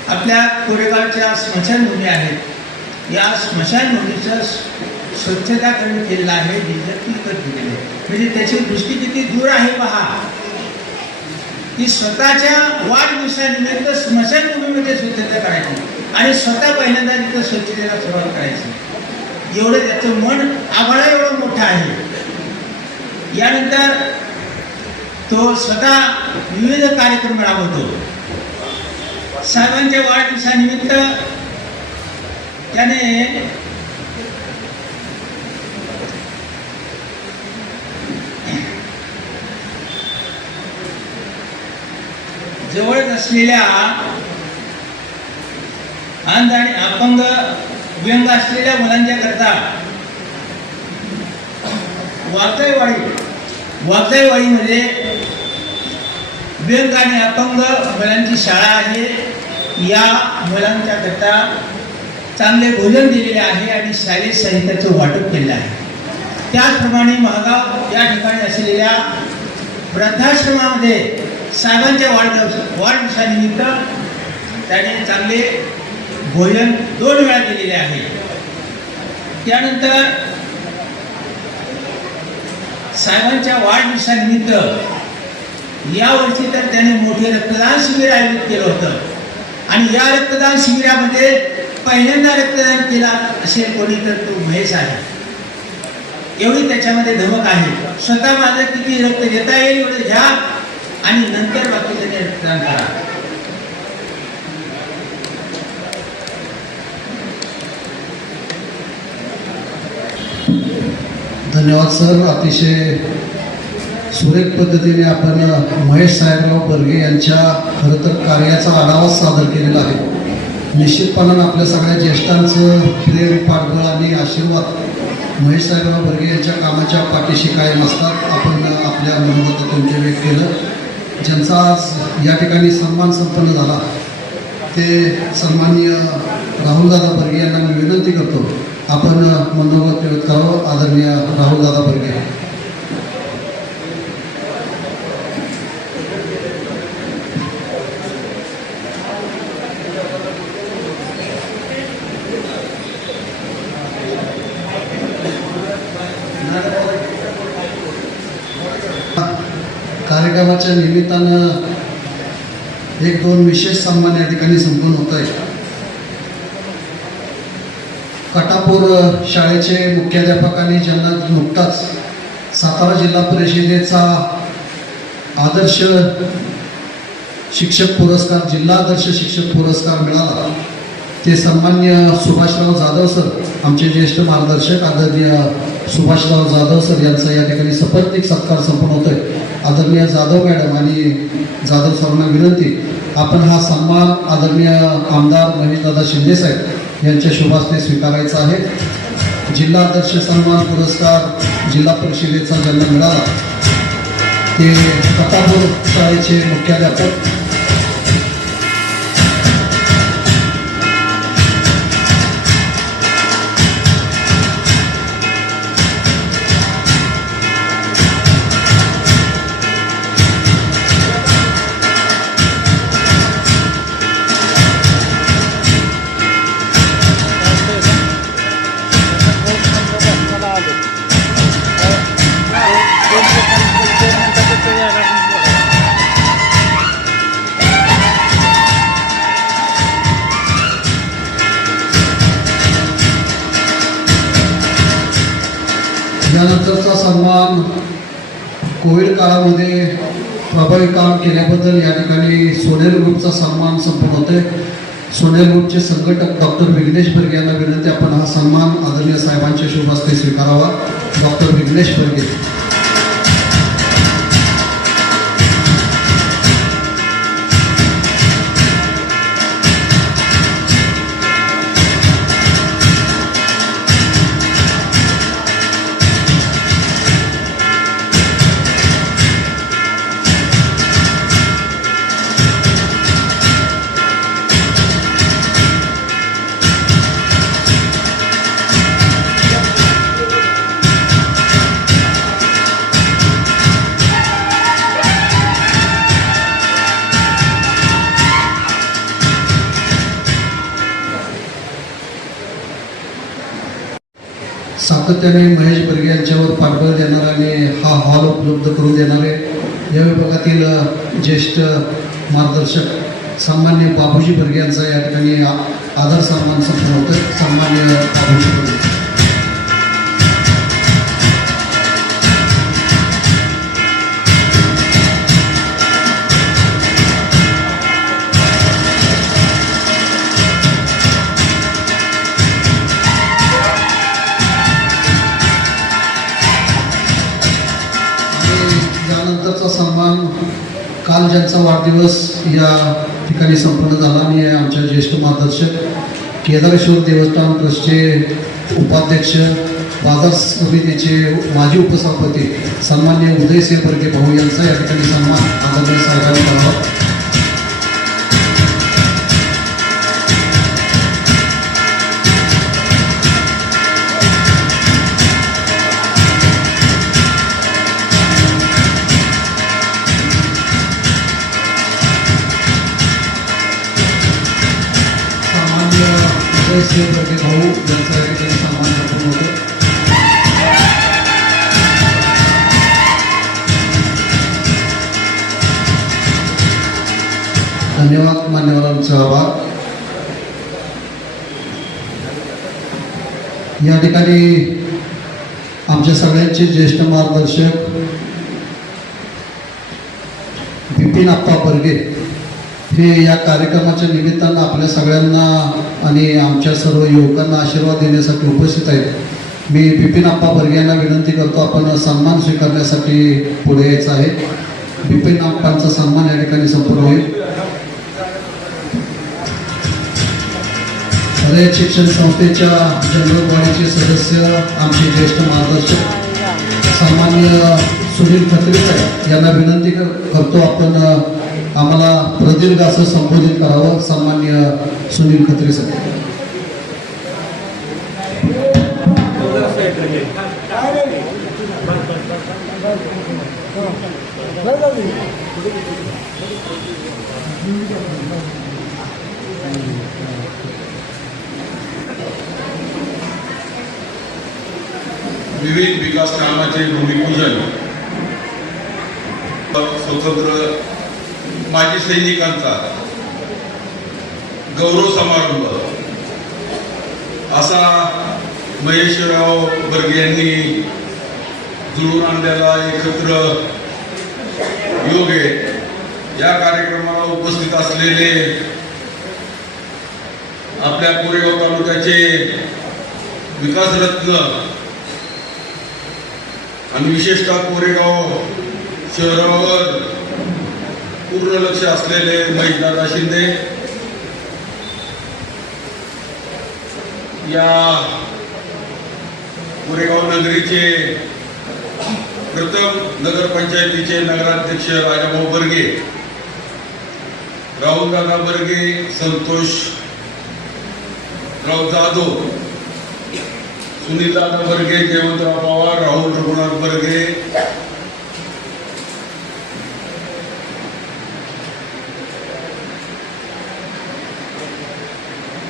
आपल्या कोरेगावच्या स्मशानभूमी आहेत, या स्मशानभूमीचं स्वच्छता करून केलेलं आहे, डिजिटलीकरण केलेलं आहे. म्हणजे त्याची दृष्टी किती दूर आहे पहा, की स्वतःच्या वाढदिवसानिमित्त स्मशानभूमीमध्ये स्वच्छता करायची आणि स्वतः पहिल्यांदा तिथं स्वच्छतेला सुरुवात करायची. एवढं त्याचं मन आभाळा एवढं मोठं आहे. यानंतर तो स्वतः विविध कार्यक्रम राबवतो. साहेबांच्या वाढदिवसानिमित्त त्याने जवळच असलेल्या अंध आणि अपंग व्यंग असलेल्या मुलांच्या करता वागजाईवाडीमध्ये व्यंग आणि अपंग मुलांची शाळा आहे. या मुलांच्या करता चांगले भोजन दिलेले आहे आणि शालेय साहित्याचं वाटप केलेलं आहे. त्याचप्रमाणे महागाव या ठिकाणी असलेल्या वृद्धाश्रमामध्ये साहेबांच्या वाढदिवसानिमित्त त्याने चांगले भोजन 2 वेळा दिलेले आहे. त्यानंतर साहेबांच्या वाढदिवसानिमित्त यावर्षी तर त्याने मोठे रक्तदान शिबिर आयोजित केलं होतं आणि या रक्तदान शिबिरामध्ये पहिल्यांदा रक्तदान केला असेल कोणी तर तो महेश आहे. एवढी त्याच्यामध्ये धमक आहे. स्वतः माझं किती रक्त देता येईल एवढं घ्या आणि नंतर बाकीच्याने रक्तदान करा. धन्यवाद सर. अतिशय सुरेख पद्धतीने आपण महेश साहेबराव बर्गे यांच्या खरं तर कार्याचा आढावा सादर केलेला आहे. निश्चितपणानं आपल्या सगळ्या ज्येष्ठांचं प्रेम, पाठबळ आणि आशीर्वाद महेश साहेबराव बर्गे यांच्या कामाच्या पाठीशी कायम असतात. आपण आपल्या मनोगतातून जे व्यक्त केलं, ज्यांचा आज या ठिकाणी सन्मान संपन्न झाला ते सन्माननीय राहुलदादा बर्गे यांना मी विनंती करतो आपण मनोगत व्यक्त करावं. आदरणीय राहुलदादा बर्गे. कार्यक्रमाच्या निमित्तानं 1-2 विशेष सन्मान या ठिकाणी संपन्न होत आहे. कटापूर शाळेचे मुख्याध्यापकांनी ज्यांना नुकताच सातारा जिल्हा परिषदेचा आदर्श शिक्षक पुरस्कार, जिल्हा आदर्श शिक्षक पुरस्कार मिळाला, ते सन्माननीय सुभाषराव जाधव सर, आमचे ज्येष्ठ मार्गदर्शक आदरणीय सुभाषराव जाधव सर यांचा या ठिकाणी सपत्नीक सत्कार संपन्न होतोय. आदरणीय जाधव मॅडम आणि जाधव सरांना विनंती, आपण हा सन्मान आदरणीय आमदार महेशदादा शिंदे साहेब यांच्या शुभ हस्ते स्वीकारायचा आहे. जिल्हा आदर्श सन्मान पुरस्कार जिल्हा परिषदेचा ज्यांना मिळाला ते कटापूर शाळेचे मुख्याध्यापक यानंतरचा सन्मान कोविड काळामध्ये प्रभावी काम केल्याबद्दल या ठिकाणी सोनेल ग्रुपचा सन्मान संपन्न होतोय. सोनेल ग्रुपचे संघटक डॉक्टर विघ्नेश बर्गे यांना विनंती, आपण हा सन्मान आदरणीय साहेबांच्या शुभ हस्ते स्वीकारावा. डॉक्टर विघ्नेश बर्गे. सातत्याने महेश बर्गे यांच्यावर पाठबळ देणारे आणि हा हॉल उपलब्ध करून देणारे या विभागातील ज्येष्ठ मार्गदर्शक सन्मान्य बाबूजी बर्गे यांचा या ठिकाणी आदर सन्मान संपन्न होतोय. सन्मान्य बाबूजी बर्गे. काल ज्यांचा वाढदिवस या ठिकाणी संपन्न झाला आणि आमच्या ज्येष्ठ मार्गदर्शक केदारेश्वर देवस्थान ट्रस्टचे उपाध्यक्ष, बाजार समितीचे माजी उपसभापती सन्माननीय उदयसिंह बर्गे भाऊ यांचा या ठिकाणी सन्मान आदरणीय साहेबांनी करावा. उदयसिंह बर्गे भाऊ यांचा या ठिकाणी सन्मान करण्यात होतो. धन्यवाद मान्यवरांचा आभार. या ठिकाणी आमच्या सगळ्यांचे ज्येष्ठ मार्गदर्शक बिपिन आप्पा बर्गे हे या कार्यक्रमाच्या निमित्तानं आपल्या सगळ्यांना आणि आमच्या सर्व युवकांना आशीर्वाद देण्यासाठी उपस्थित आहेत. मी बिपिन आप्पा बर्गे यांना विनंती करतो आपण सन्मान स्वीकारण्यासाठी पुढे यायचं आहे. बिपिन आप्पांचा सन्मान या ठिकाणी संपूर्ण होईल. रयत शिक्षण संस्थेच्या जनरल बॉडीचे सदस्य आमचे ज्येष्ठ मार्गदर्शक सन्माननीय सुनील खत्री साहेब यांना विनंती करतो आपण आम्हाला प्रदीर्घ असं संबोधित करावं. सन्माननीय सुनील खत्री साहेब. विविध विकास कामाचे भूमिपूजन, स्वतंत्र माजी सैनिकांचा गौरव समारंभ असा महेशराव बर्गे यांनी जुळून आणलेला एकत्र योग आहे. या कार्यक्रमाला उपस्थित असलेले आपल्या कोरेगाव तालुक्याचे विकासरत्न आणि विशेषतः कोरेगाव शहरावर पूर्ण लक्ष असलेले महेशदादा शिंदे, या कोरेगाव नगरीचे प्रथम नगरपंचायतीचे नगराध्यक्ष राजाभाऊ बर्गे, राहुलदादा बर्गे, संतोष राव जाधव, सुनीलदादा बर्गे, जयवंतराव पवार, राहुल रघुनाथ बर्गे,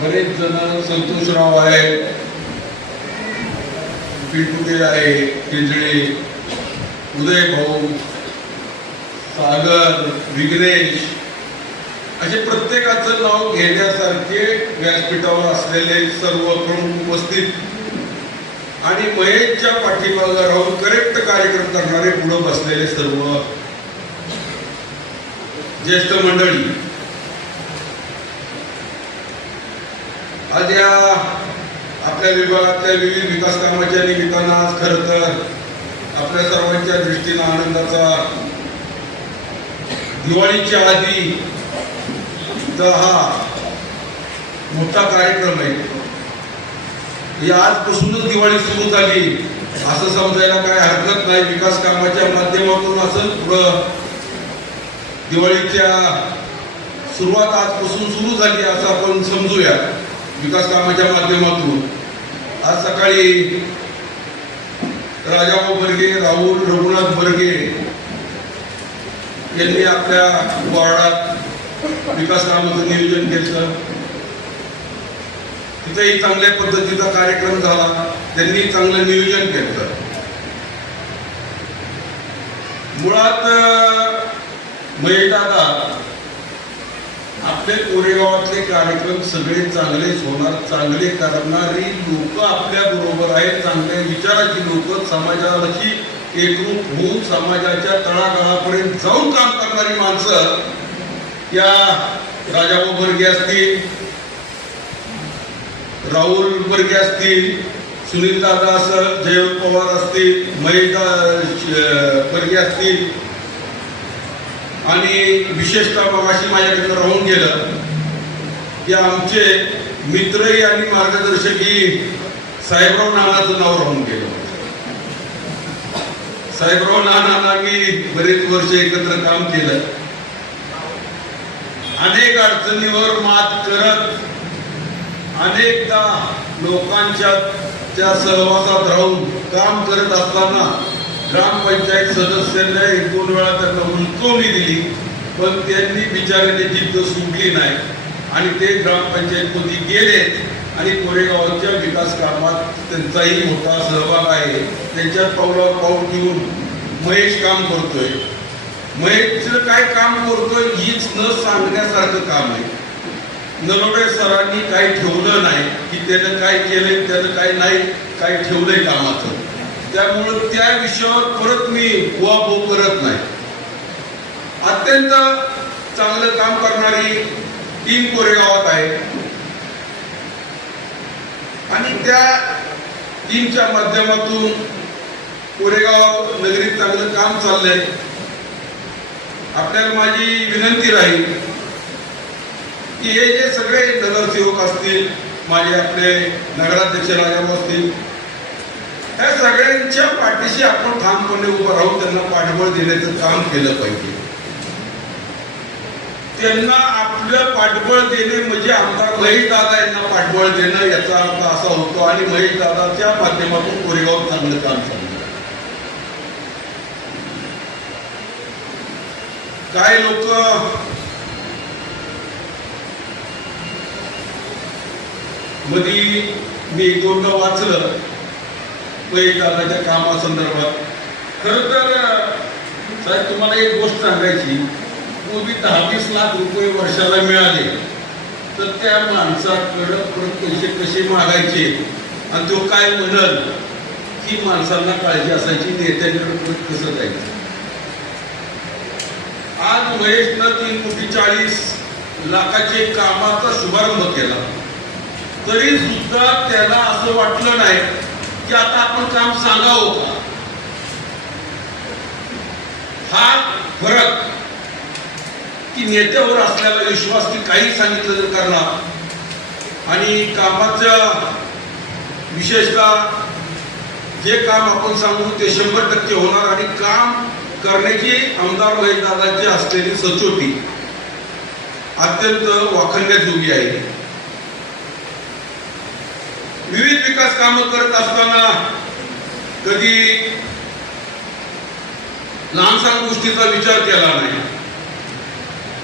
बरेच जण, संतोषराव आहे, पिंटुके आहे, केंजळे, उदय भाऊ, सागर, विघ्नेश, असे प्रत्येकाचं नाव घेण्यासारखे व्यासपीठावर असलेले सर्व प्रमुख उपस्थित आणि महेशच्या पाठीमागे राहून करेक्ट कार्यक्रम करणारे पुढे बसलेले सर्व ज्येष्ठ मंडळी, आज या आपल्या विभागातल्या विविध विकास कामाच्या निमित्तानं आज खरं तर आपल्या सर्वांच्या दृष्टीनं आनंदाचा दिवाळीच्या आधी हा मोठा कार्यक्रम आहे. आजपासूनच दिवाळी सुरू झाली असं समजायला काय हरकत नाही. विकास कामाच्या माध्यमातून असं पुढं दिवाळीच्या सुरुवात आजपासून सुरू झाली असं आपण समजूया. विकास कामाच्या माध्यमातून आज सकाळी राजाभाऊ बर्गे, राहुल रघुनाथ बर्गे यांनी आपल्या वॉर्डात विकास कामाचं नियोजन केलं. तिथेही चांगल्या पद्धतीचा कार्यक्रम झाला. त्यांनी चांगलं नियोजन केलं. मुळात महेशदादा आपले कोरेगावातले कार्यक्रम सगळे चांगलेच होणार. चांगले करणारी लोक आपल्या बरोबर आहेत. चांगल्या विचाराची लोक, समाजाची एकरूप होऊन समाजाच्या तळागाळापर्यंत जाऊन काम करणारी माणसं या राजाभाऊ बर्गे असतील, राहुल बर्गे असतील, सुनील दादा असं, जयवंत पवार असतील, महेश बर्गे असतील, आणि विशेषतः मगाशी माझ्याकडनं राहून गेलं की आमचे मित्रही आणि मार्गदर्शकही साहेबराव नानाचं नाव राहून गेलं. साहेबराव नानांना मी बरेच वर्ष एकत्र काम केलं. अनेक अडचणीवर मात करत अनेकदा लोकांच्या त्या सहवासात राहून काम करत असताना ग्रामपंचायत सदस्यांना 1-2 वेळा त्यांना उंचवणी दिली, पण त्यांनी बिचाऱ्याने जिद्द सोडली नाही आणि ते ग्रामपंचायतमध्ये गेले आणि कोरेगावच्या विकास कामात त्यांचाही मोठा सहभाग आहे. त्यांच्यात पावलावर पाऊल घेऊन महेश काम करतोय. महेशचं काय काम करतोय हीच न सांगण्यासारखं काम आहे. नलोडे सरांनी काही ठेवलं नाही की त्यानं काय केलंय, त्यानं काय नाही काय ठेवलंय कामाचं. त्यामुळं त्या विषयावर परत मी बुवाबो करत नाही. अत्यंत चांगलं काम करणारी टीम कोरेगावात आहे आणि त्या टीमच्या माध्यमातून कोरेगाव नगरीत चांगलं काम चाललंय. आपल्याला माझी विनंती राहील की हे जे सगळे नगरसेवक असतील, माझे आपले नगराध्यक्ष राजाभाऊ असतील, या सगळ्यांच्या पाठीशी आपण ठामपणे उभं राहून त्यांना पाठबळ देण्याचं काम केलं पाहिजे. त्यांना आपलं पाठबळ देणे म्हणजे आमदार महेश दादा यांना पाठबळ देणं याचा अर्थ असा होतो आणि महेश दादाच्या माध्यमातून कोरेगाव चांगलं काम चाललं. काय लोक मधी मी 1-2दा वाचलं महेश दादाच्या कामासंदर्भात. खरं तर साहेब तुम्हाला एक गोष्ट सांगायची, पूर्वी 10-20 लाख रुपये वर्षाला मिळाले तर त्या माणसाकडं परत पैसे कसे मागायचे आणि तो काय म्हणल ही माणसांना काळजी असायची, नेत्यांकडे परत कसं जायचं. आज महेशनं 3,40 लाखाचे कामाचा शुभारंभ केला तरी सुद्धा त्याला असं वाटलं नाही की आता आपण काम सांगावं का. हा फरक की नेत्यावर असलेला विश्वास की काही सांगितलं तर करणार आणि कामाच्या विशेषतः जे काम आपण सांगू ते 100% होणार आणि काम करण्याची आमदार महेशदादाची असलेली सचोटी अत्यंत वाखाणण्याजोगी आहे. विविध विकास कामं करत असताना कधी लहानसहान गोष्टीचा विचार केला नाही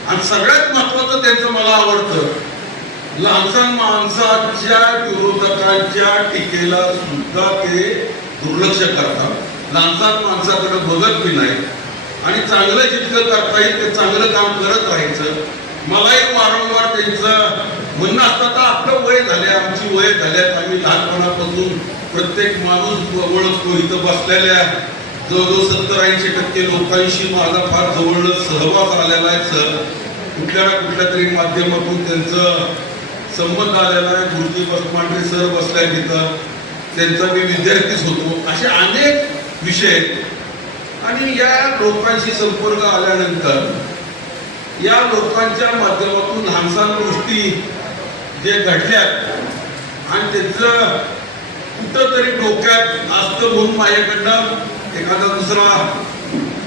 आणि सगळ्यात महत्वाचं त्यांचं मला आवडतं, लहानसहान माणसाच्या विरोधकांच्या टीकेला सुद्धा ते दुर्लक्ष करतात. लहानसहान माणसाकडे बघत बी नाही आणि चांगलं जितकं करता येईल ते चांगलं काम करत राहायचं. मलाही वारंवार त्यांचं म्हणणं असतं तर आपलं वय झालंय, आमची वय झाल्यात, आम्ही लहानपणापासून प्रत्येक माणूस ओळखतो. इथं बसलेल्या जवळजवळ 70-80% लोकांशी माझा फार जवळच सहवास आलेला आहे. सर कुठल्या ना कुठल्या तरी माध्यमातून त्यांचं संबंध आलेला आहे. गुरुजी बसमांडे सर बसल्या तिथं, त्यांचा मी विद्यार्थीच होतो. असे अनेक विषय आणि या लोकांशी संपर्क आल्यानंतर या लोकांच्या माध्यमातून लहानसहान गोष्टी जे घडल्यात आणि त्यांचं कुठंतरी डोक्यात असतं म्हणून माझ्याकडनं एखादा दुसरा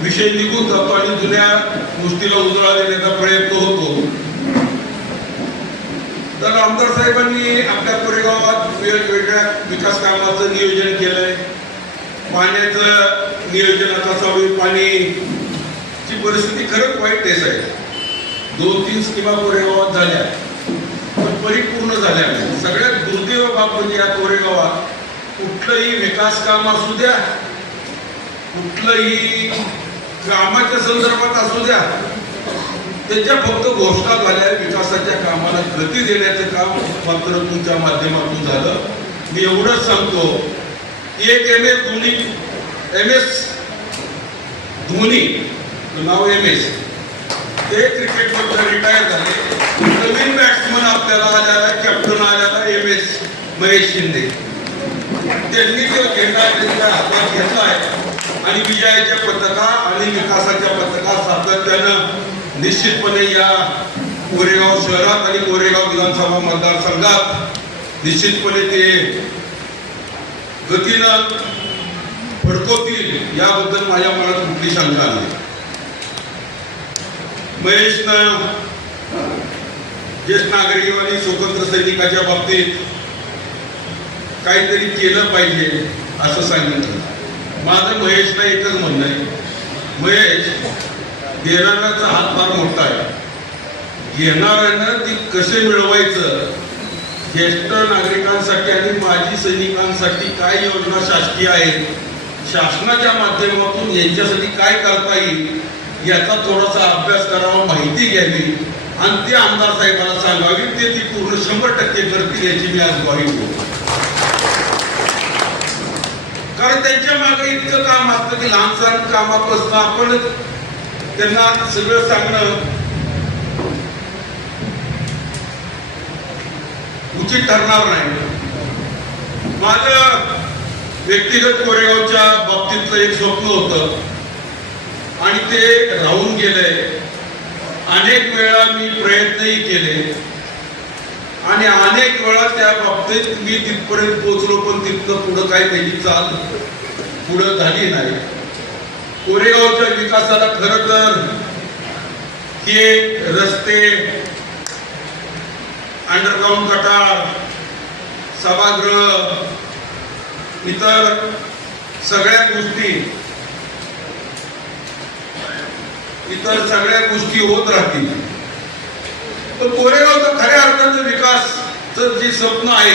विषय निघून जातो आणि जुन्या गोष्टीला उजळा देण्याचा प्रयत्न होतो. तर आमदार साहेबांनी आपल्या कोरेगावात वेगवेगळ्या विकास कामाचं नियोजन केलंय. पाण्याचं नियोजन आता चालू आहे. पाणीची परिस्थिती खरंच वाईट आहे साहेब. 2-3 स्कीमा कोरेगावात झाल्या पण परिपूर्ण झाल्या नाही. सगळ्यात दुर्दैव बाब म्हणजे या कोरेगावात कुठलंही विकास काम असू द्या, कुठलंही कामाच्या संदर्भात असू द्या, त्याच्या फक्त घोषणा झाल्या. विकासाच्या कामाला गती देण्याचं काम मात्र तुमच्या माध्यमातून झालं. मी एवढंच सांगतो, एक MS धोनी नाव MS ते क्रिकेटमधून रिटायर झाले. नवीन बॅट्समन आपल्याला आलेला कॅप्टन आलेला MS महेश शिंदे. त्यांनी तो झेंडा त्यांच्या हातात घेतलाय आणि विजयाच्या पताका आणि विकासाच्या पताका सातत्यानं निश्चितपणे या कोरेगाव शहरात आणि कोरेगाव विधानसभा मतदारसंघात निश्चितपणे ते गतीनं फडकवतील याबद्दल माझ्या मनात कुठली शंका नाही. महेशनं ज्येष्ठ नागरिक आणि स्वतंत्र सैनिकाच्या बाबतीत काहीतरी केलं पाहिजे असं सांगितलं. माझं महेशला एकच म्हणणं आहे, महेश देणाऱ्याचा हात फार मोठा आहे, घेणाऱ्यानं ती कसे मिळवायचं, ज्येष्ठ नागरिकांसाठी आणि माजी सैनिकांसाठी काय योजना शासकीय आहेत, शासनाच्या माध्यमातून यांच्यासाठी काय करता येईल याचा थोडासा अभ्यास करावा, माहिती घ्यावी आणि ते आमदार साहेबांना सांगावी. ते ती पूर्ण 100% करतील याची मी आज ग्वाही देतो. कारण त्यांच्या मागे इतकं काम असतं की लहान सहान कामापासून आपण त्यांना सगळं सांगणं उचित ठरणार नाही. माझं व्यक्तिगत कोरेगावच्या बाबतीतलं एक स्वप्न होतं आणि ते राहून गेलंय. अनेक वेळा मी प्रयत्नही केले आणि अनेक वेळा त्या बाबतीत मी तिथपर्यंत पोहोचलो, पण तिथनं पुढं काय त्याची चाल पुढं झाली नाही. कोरेगावच्या विकासाला खरं तर हे रस्ते, अंडरग्राउंड गटार, सभागृह, इतर सगळ्या गोष्टी होत राहतील. तर कोरेगावचं खऱ्या अर्थाचं विकासचं जे स्वप्न आहे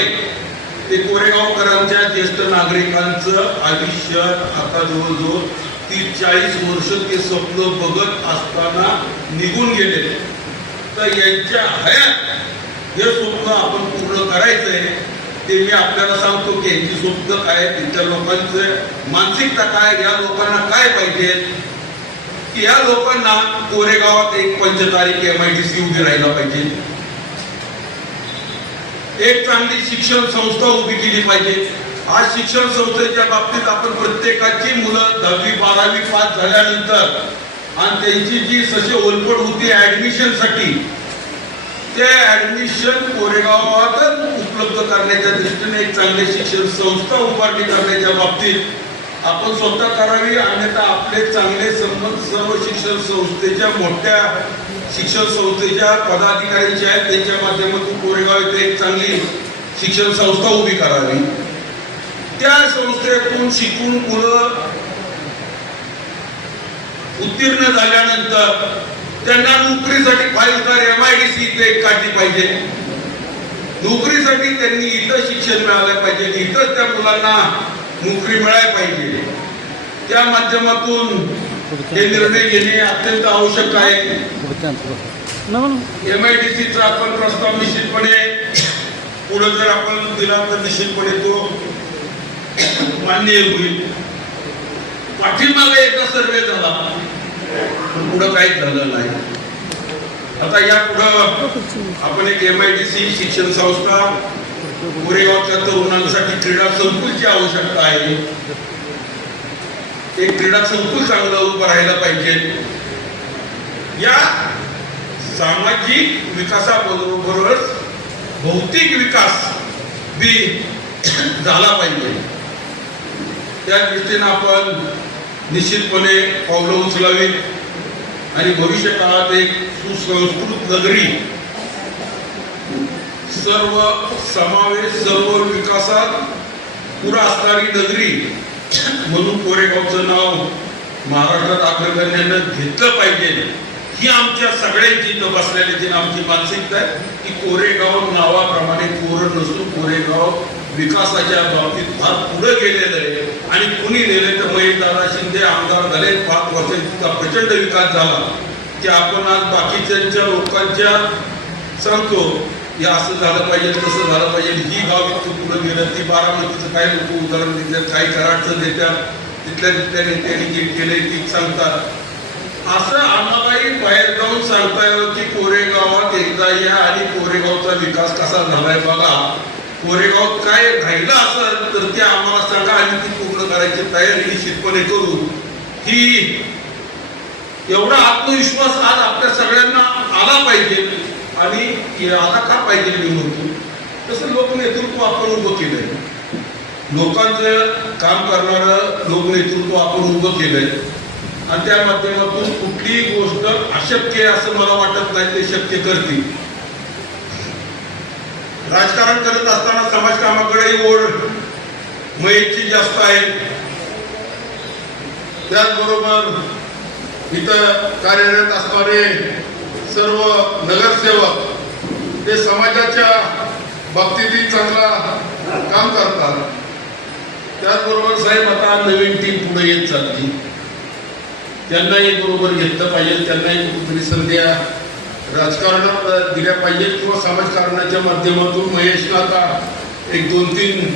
ते कोरेगावकरांच्या ज्येष्ठ नागरिकांचं आयुष्य आता जवळजवळ 30-40 वर्ष ते स्वप्न बघत असताना निघून गेले. तर यांच्या हयात हे स्वप्न आपण पूर्ण करायचंय. ते मी आपल्याला सांगतो की यांची स्वप्न काय, त्यांच्या लोकांचं मानसिकता काय, या लोकांना काय पाहिजे की या लोकांना कोरेगावात एक पंचतारिक MIDC उभी राहायला पाहिजे, एक चांगली शिक्षण संस्था उभी केली पाहिजे. आज शिक्षण संस्थेच्या बाबतीत आपण प्रत्येकाची मुलं 10वी 12वी पास झाल्यानंतर आणि त्यांची जी सशी ओलपड होती ऍडमिशनसाठी, त्या ऍडमिशन कोरेगावातच उपलब्ध करण्याच्या दृष्टीने एक चांगली शिक्षण संस्था उभारणी करण्याच्या बाबतीत आपण स्वतः करावी. अन्यथा आपले चांगले संबंध सर्व शिक्षण संस्थेच्या, मोठ्या शिक्षण संस्थेच्या पदाधिकाऱ्यांचे आहेत, त्यांच्या माध्यमातून कोरेगाव येथे एक चांगली शिक्षण संस्था उभी करावी. त्या संस्थेतून शिकून मुलं उत्तीर्ण झाल्यानंतर त्यांना नोकरीसाठी फाईलदार MIDC इथे काढली पाहिजे. नोकरीसाठी त्यांनी इथं शिक्षण मिळालं पाहिजे, इथंच त्या मुलांना नोकरी मिळायला पाहिजे. त्या माध्यमातून हे निर्णय घेणे अत्यंत आवश्यक आहे. MIDCचा आपण प्रस्ताव निश्चितपणे पुढे जर आपण दिला तर निश्चितपणे तो मान्य होईल. पाठीमागे एकदा सर्वे झाला, पुढं काहीच झालं नाही. आता या पुढं आपण एक MIDC शिक्षण संस्था, कोरेगावच्या तरुणांसाठी क्रीडा संकुलची आवश्यकता आहे. एक क्रीडा संकुल चांगलं उभं राहायला पाहिजे. या सामाजिक विकासाबरोबरच भौतिक विकास बी झाला पाहिजे. त्या दृष्टीने आपण निश्चितपणे पावलं उचलावी आणि भविष्य काळात एक सुसंस्कृत नगरी, सर्व समावेश, सर्व विकासात पुरा असणारी नगरी म्हणून कोरेगावचं नाव महाराष्ट्रात अग्रगण्यानं घेतलं पाहिजे. ही आमच्या सगळ्यांची इथं बसलेल्याची आमची मानसिकता आहे की कोरेगाव नावाप्रमाणे कोरं नसून कोरेगाव विकासाच्या बाबतीत फार पुढे गेलेलं आहे. आणि कुणी नेले तर महेशदादा शिंदे आमदार झाले, 5 वर्षांचा प्रचंड विकास झाला की आपण आज बाकीच्या लोकांच्या सांगतो हे असं झालं पाहिजे, तसं झालं पाहिजे, ही गाव इतकं पुढे गेलं, ती बारामतीचं काही लोक उदाहरण देतात, काही कराडचं देतात, तिथल्या नेत्यांनी जे केले ती सांगतात. असं आम्हालाही बाहेर जाऊन सांगता येईल की कोरेगावात एकदा या आणि कोरेगावचा विकास कसा झालाय बघा, कोरेगावात काय राहिलं असेल तर ते आम्हाला सांगा आणि ती पूर्ण करायची तयारी निश्चितपणे करू. ही एवढा आत्मविश्वास आज आपल्या सगळ्यांना आला पाहिजे. आणि हे आला का पाहिजे मी म्हणतो, तसं लोकनेतृत्व आपण उभं केलंय, लोकांचं काम करणारं लोकनेतृत्व आपण उभं केलंय. आणि त्या माध्यमातून कुठलीही गोष्ट अशक्य आहे असं मला वाटत नाही, ते शक्य करतील. राजकारण करत असताना समाजकामाकडे ओढ मयेची जास्त आहे. त्याचबरोबर इथं कार्यरत असणारे सर्व नगरसेवक ते समाजाच्या बाबतीतही चांगला काम करतात. त्याचबरोबर साहेब आता नवीन टीम पुढे येत चालली, त्यांनाही बरोबर घेतलं पाहिजे, त्यांनाही कुठेतरी संधी राजकारणात दिल्या पाहिजे किंवा समाजकारणाच्या माध्यमातून महेशला आता 1-2-3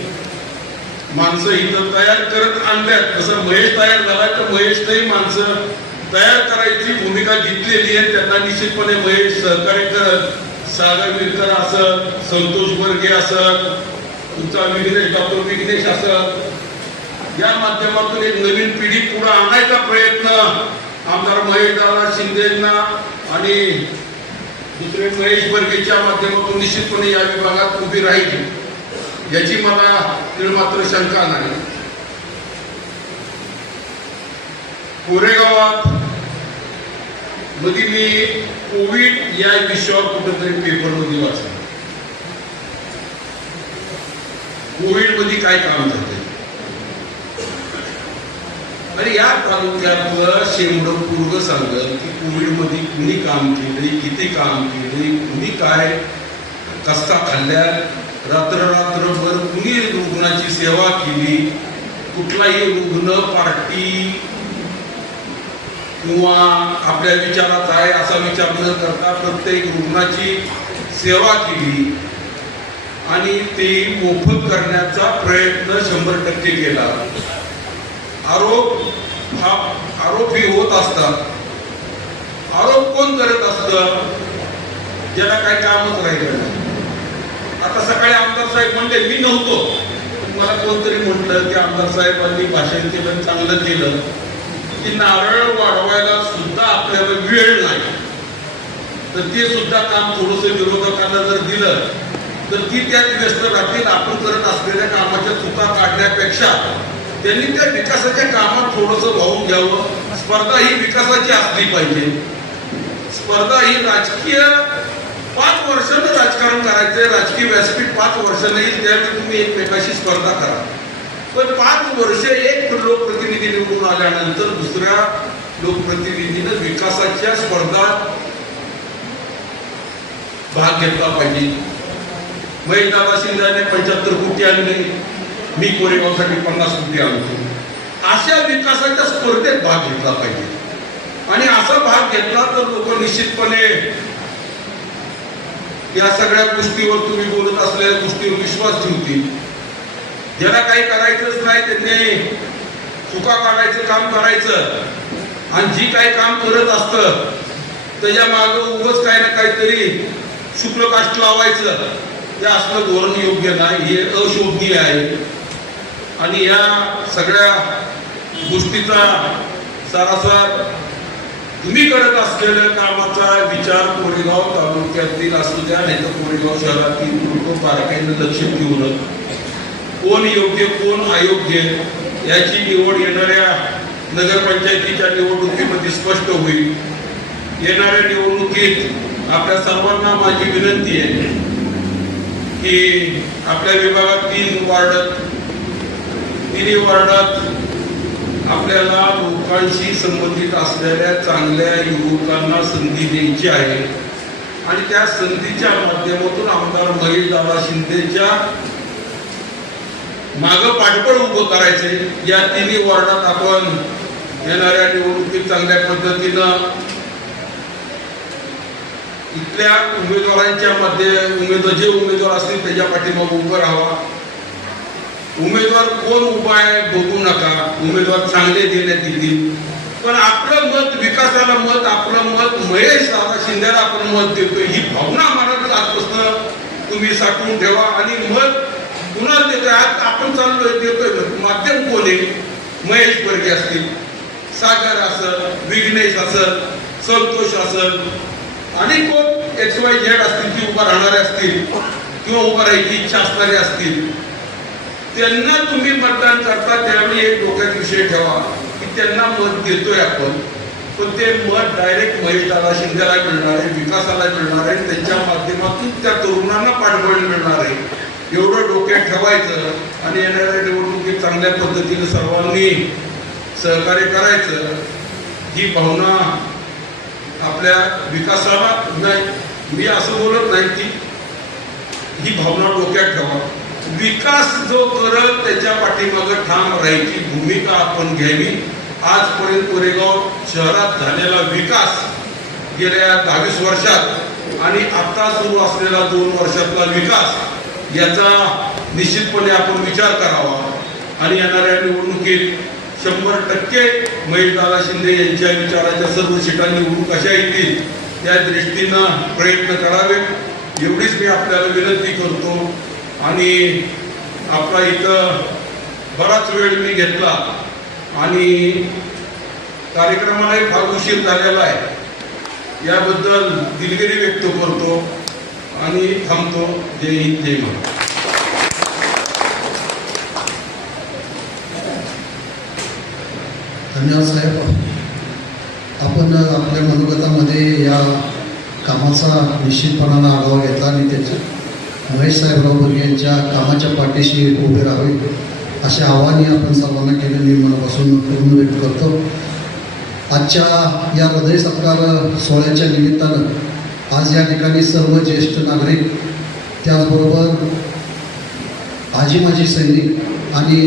माणसं इथं तयार करत आणल्यात. जसं महेश तयार झाला तर महेशनंही माणसं तयार करायची भूमिका घेतलेली आहे. त्यांना निश्चितपणे महेश सहकार्य करत, सागर विरकर असं, संतोष वर्गे असं, तुमचा डॉक्टर विघ्नेश असं, या माध्यमातून एक नवीन पिढी पुढे आणायचा प्रयत्न आमदार महेशदादा शिंदेंना आणि दुसरे महेश वर्गेच्या माध्यमातून निश्चितपणे या विभागात उभी राहील याची मला मात्र शंका नाही. कोरेगावात मध्ये मी कोविड या विषयावर कुठेतरी पेपरमध्ये वाचलं. कोविड मध्ये काय काम झालं आणि या तालुक्यातलं शेमडं पूर्व सांगत की कोविड मध्ये कुणी काम केले, किती काम केले, कुणी काय कसा खाल्ल्या, रात्रभर कुणी रुग्णाची सेवा केली, कुठलाही रुग्ण पार्टी किंवा आपल्या विचारात आहे असा विचार न करता प्रत्येक रुग्णाची सेवा केली आणि ते मोफत करण्याचा प्रयत्न 100% केला. आरोपी होत असतात. आरोप कोण करत असतं? ज्याला काही कामच राहिलं नाही. आता सकाळी आमदार साहेब म्हणले, मी नव्हतो, मला कोणतरी म्हटलं की आमदार साहेबांनी भाषण केलं, चांगलं केलं की नारळ वाढवायला सुद्धा आपल्याला वेळ नाही, तर ते सुद्धा काम थोडंसं विरोधकांना जर दिलं तर ती त्यात व्यस्त राहतील. आपण करत असलेल्या कामाच्या चुका काढण्यापेक्षा त्यांनी त्या विकासाच्या कामात थोडंसं वाहून घ्यावं. स्पर्धा ही विकासाची असली पाहिजे. स्पर्धा ही राजकीय 5 वर्षानं राजकारण करायचंय, राजकीय व्यासपीठ 5 वर्षानं येईल, त्यावेळी तुम्ही एकमेकाशी स्पर्धा करा. पण 5 वर्ष एक लोकप्रतिनिधी निवडून आल्यानंतर दुसऱ्या लोकप्रतिनिधीनं विकासाच्या स्पर्धात भाग घेतला पाहिजे. महेशदादा शिंदेने 75 कोटी आणले, मी कोरेगावसाठी 50 कोटी आणतो. अशा विकासाच्या स्पर्धेत भाग घेतला पाहिजे आणि असा भाग घेतला तर लोक निश्चितपणे या सगळ्या गोष्टीवर, तुम्ही बोलत असलेल्या गोष्टीवर विश्वास ठेवतील. ज्याला काही करायचंच नाही त्यांनी चुका काढायचं काम करायचं आणि जी काही काम करत असतं त्याच्या मागं उगाच काही ना काहीतरी शुक्लकाष्ट लावायचं, ते असलं धोरण योग्य नाही, हे अशोभनीय आहे. आणि या सगळ्या गोष्टीचा सारासार तुम्ही करत असलेल्या कामाचा विचार कोरेगाव तालुक्यातील असू द्या नाही तर कोरेगाव शहरातील लोक बारकाईनं लक्ष ठेवून कोण योग्य कोण अयोग्य याची निवड येणाऱ्या नगरपंचायतीच्या निवडणुकीमध्ये स्पष्ट होईल. येणाऱ्या निवडणुकीत आपल्या सर्वांना माझी विनंती आहे की आपल्या विभागात 3 वार्ड, तिन्ही वार्डात आपल्याला लोकांशी संबंधित असलेल्या चांगल्या युवकांना संधी द्यायची आहे आणि त्या संधीच्या माध्यमातून आमदार महेशदादा शिंदेच्या मागं पाठबळ उभं करायचे. या तिन्ही वार्डात आपण येणाऱ्या निवडणुकीत चांगल्या पद्धतीनं इथल्या उमेदवारांच्या मध्ये जे उमेदवार असतील त्याच्या पाठीमागे उभं राहावा. उमेदवार कोण उभा आहे बघू नका, उमेदवार चांगले देण्यात येतील, पण आपलं मत विकासाला मत, आपलं मत महेशदादा शिंदेला आपण मत देतोय ही भावना मनात आजपासून तुम्ही साठवून ठेवा. आणि मत कुणाला देतोय? आज आपण चाललोय देतोय, माध्यम कोण आहे? महेश वर्गे असतील, सागर असल, विघ्नेश असल, संतोष असल आणि कोण XYZ असतील की उभा राहणारे असतील किंवा उभा राहायची इच्छा असणारे असतील, त्यांना तुम्ही मतदान करता त्यावेळी एक डोक्यात विषय ठेवा की त्यांना मत देतोय आपण, पण ते मत डायरेक्ट महेशदादा शिंदेला मिळणार आहे, विकासाला मिळणार आहे, त्यांच्या माध्यमातून त्या तरुणांना पाठबळ मिळणार आहे, एवढं डोक्यात ठेवायचं आणि येणाऱ्या निवडणुकीत चांगल्या पद्धतीने सर्वांनी सहकार्य करायचं. ही भावना आपल्या विकासाला नाही, मी असं बोलत नाही की ही भावना डोक्यात ठेवा. विकास जो करत त्याच्या पाठीमागं ठाम राहायची भूमिका आपण घ्यावी. आजपर्यंत कोरेगाव शहरात झालेला विकास गेल्या 22 वर्षात आणि आता सुरू असलेला 2 वर्षातला विकास याचा निश्चितपणे आपण विचार करावा आणि येणाऱ्या निवडणुकीत 100% महेशदादा शिंदे यांच्या विचाराच्या सर्व सीटा निवडून कशा येतील त्या दृष्टीनं प्रयत्न करावेत एवढीच मी आपल्याला विनंती करतो. आणि आपला इथं बराच वेळ मी घेतला आणि कार्यक्रमालाही फार उशीर झालेला आहे, याबद्दल दिलगिरी व्यक्त करतो आणि थांबतो. जय हिंद, जय महाराष्ट्र. धन्यवाद साहेब. आपण आपल्या मनोगतामध्ये या कामाचा निश्चितपणानं आढावा घेतला आणि त्याच्या महेश साहेबराव बोरगे यांच्या कामाच्या पाठीशी उभे राहावे असे आव्हानही आपण सर्वांना केले. मी मनापासून करून व्यक्त करतो. आजच्या या हृदय सत्कार सोहळ्याच्या निमित्तानं आज या ठिकाणी सर्व ज्येष्ठ नागरिक, त्याचबरोबर आजी माजी सैनिक आणि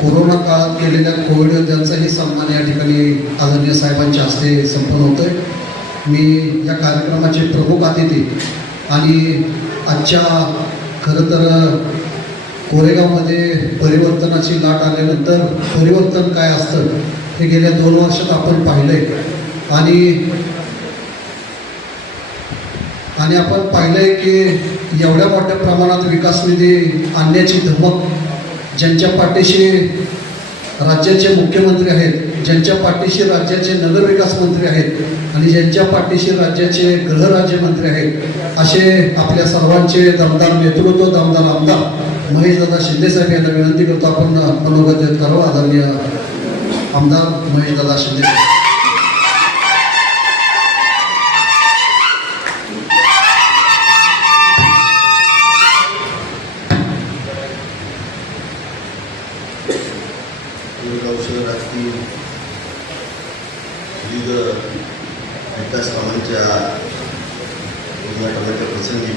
कोरोना काळात केलेल्या कोविड योद्ध्यांचाही सन्मान या ठिकाणी आदरणीय साहेबांच्या हस्ते संपन्न होतोय. मी या कार्यक्रमाचे प्रमुख अतिथी आणि आजच्या खरं तर कोरेगावमध्ये परिवर्तनाची लाट आल्यानंतर परिवर्तन काय असतं हे गेल्या 2 वर्षात आपण पाहिलंय आणि आपण पाहिलंय की एवढ्या मोठ्या प्रमाणात विकास निधी आणण्याची धमक ज्यांच्या पाठीशी राज्याचे मुख्यमंत्री आहेत, ज्यांच्या पाठीशी राज्याचे नगरविकास मंत्री आहेत आणि ज्यांच्या पाठीशी राज्याचे गृहराज्यमंत्री आहेत, असे आपल्या सर्वांचे दमदार नेतृत्व, दमदार आमदार महेशदादा शिंदेसाहेब यांना विनंती करतो आपण मनोगत व्यक्त करावं. आदरणीय आमदार महेशदादा शिंदे. कोरेगाव शहरातील विविध विकास कामांच्या उद्घाटनाच्या प्रसंगी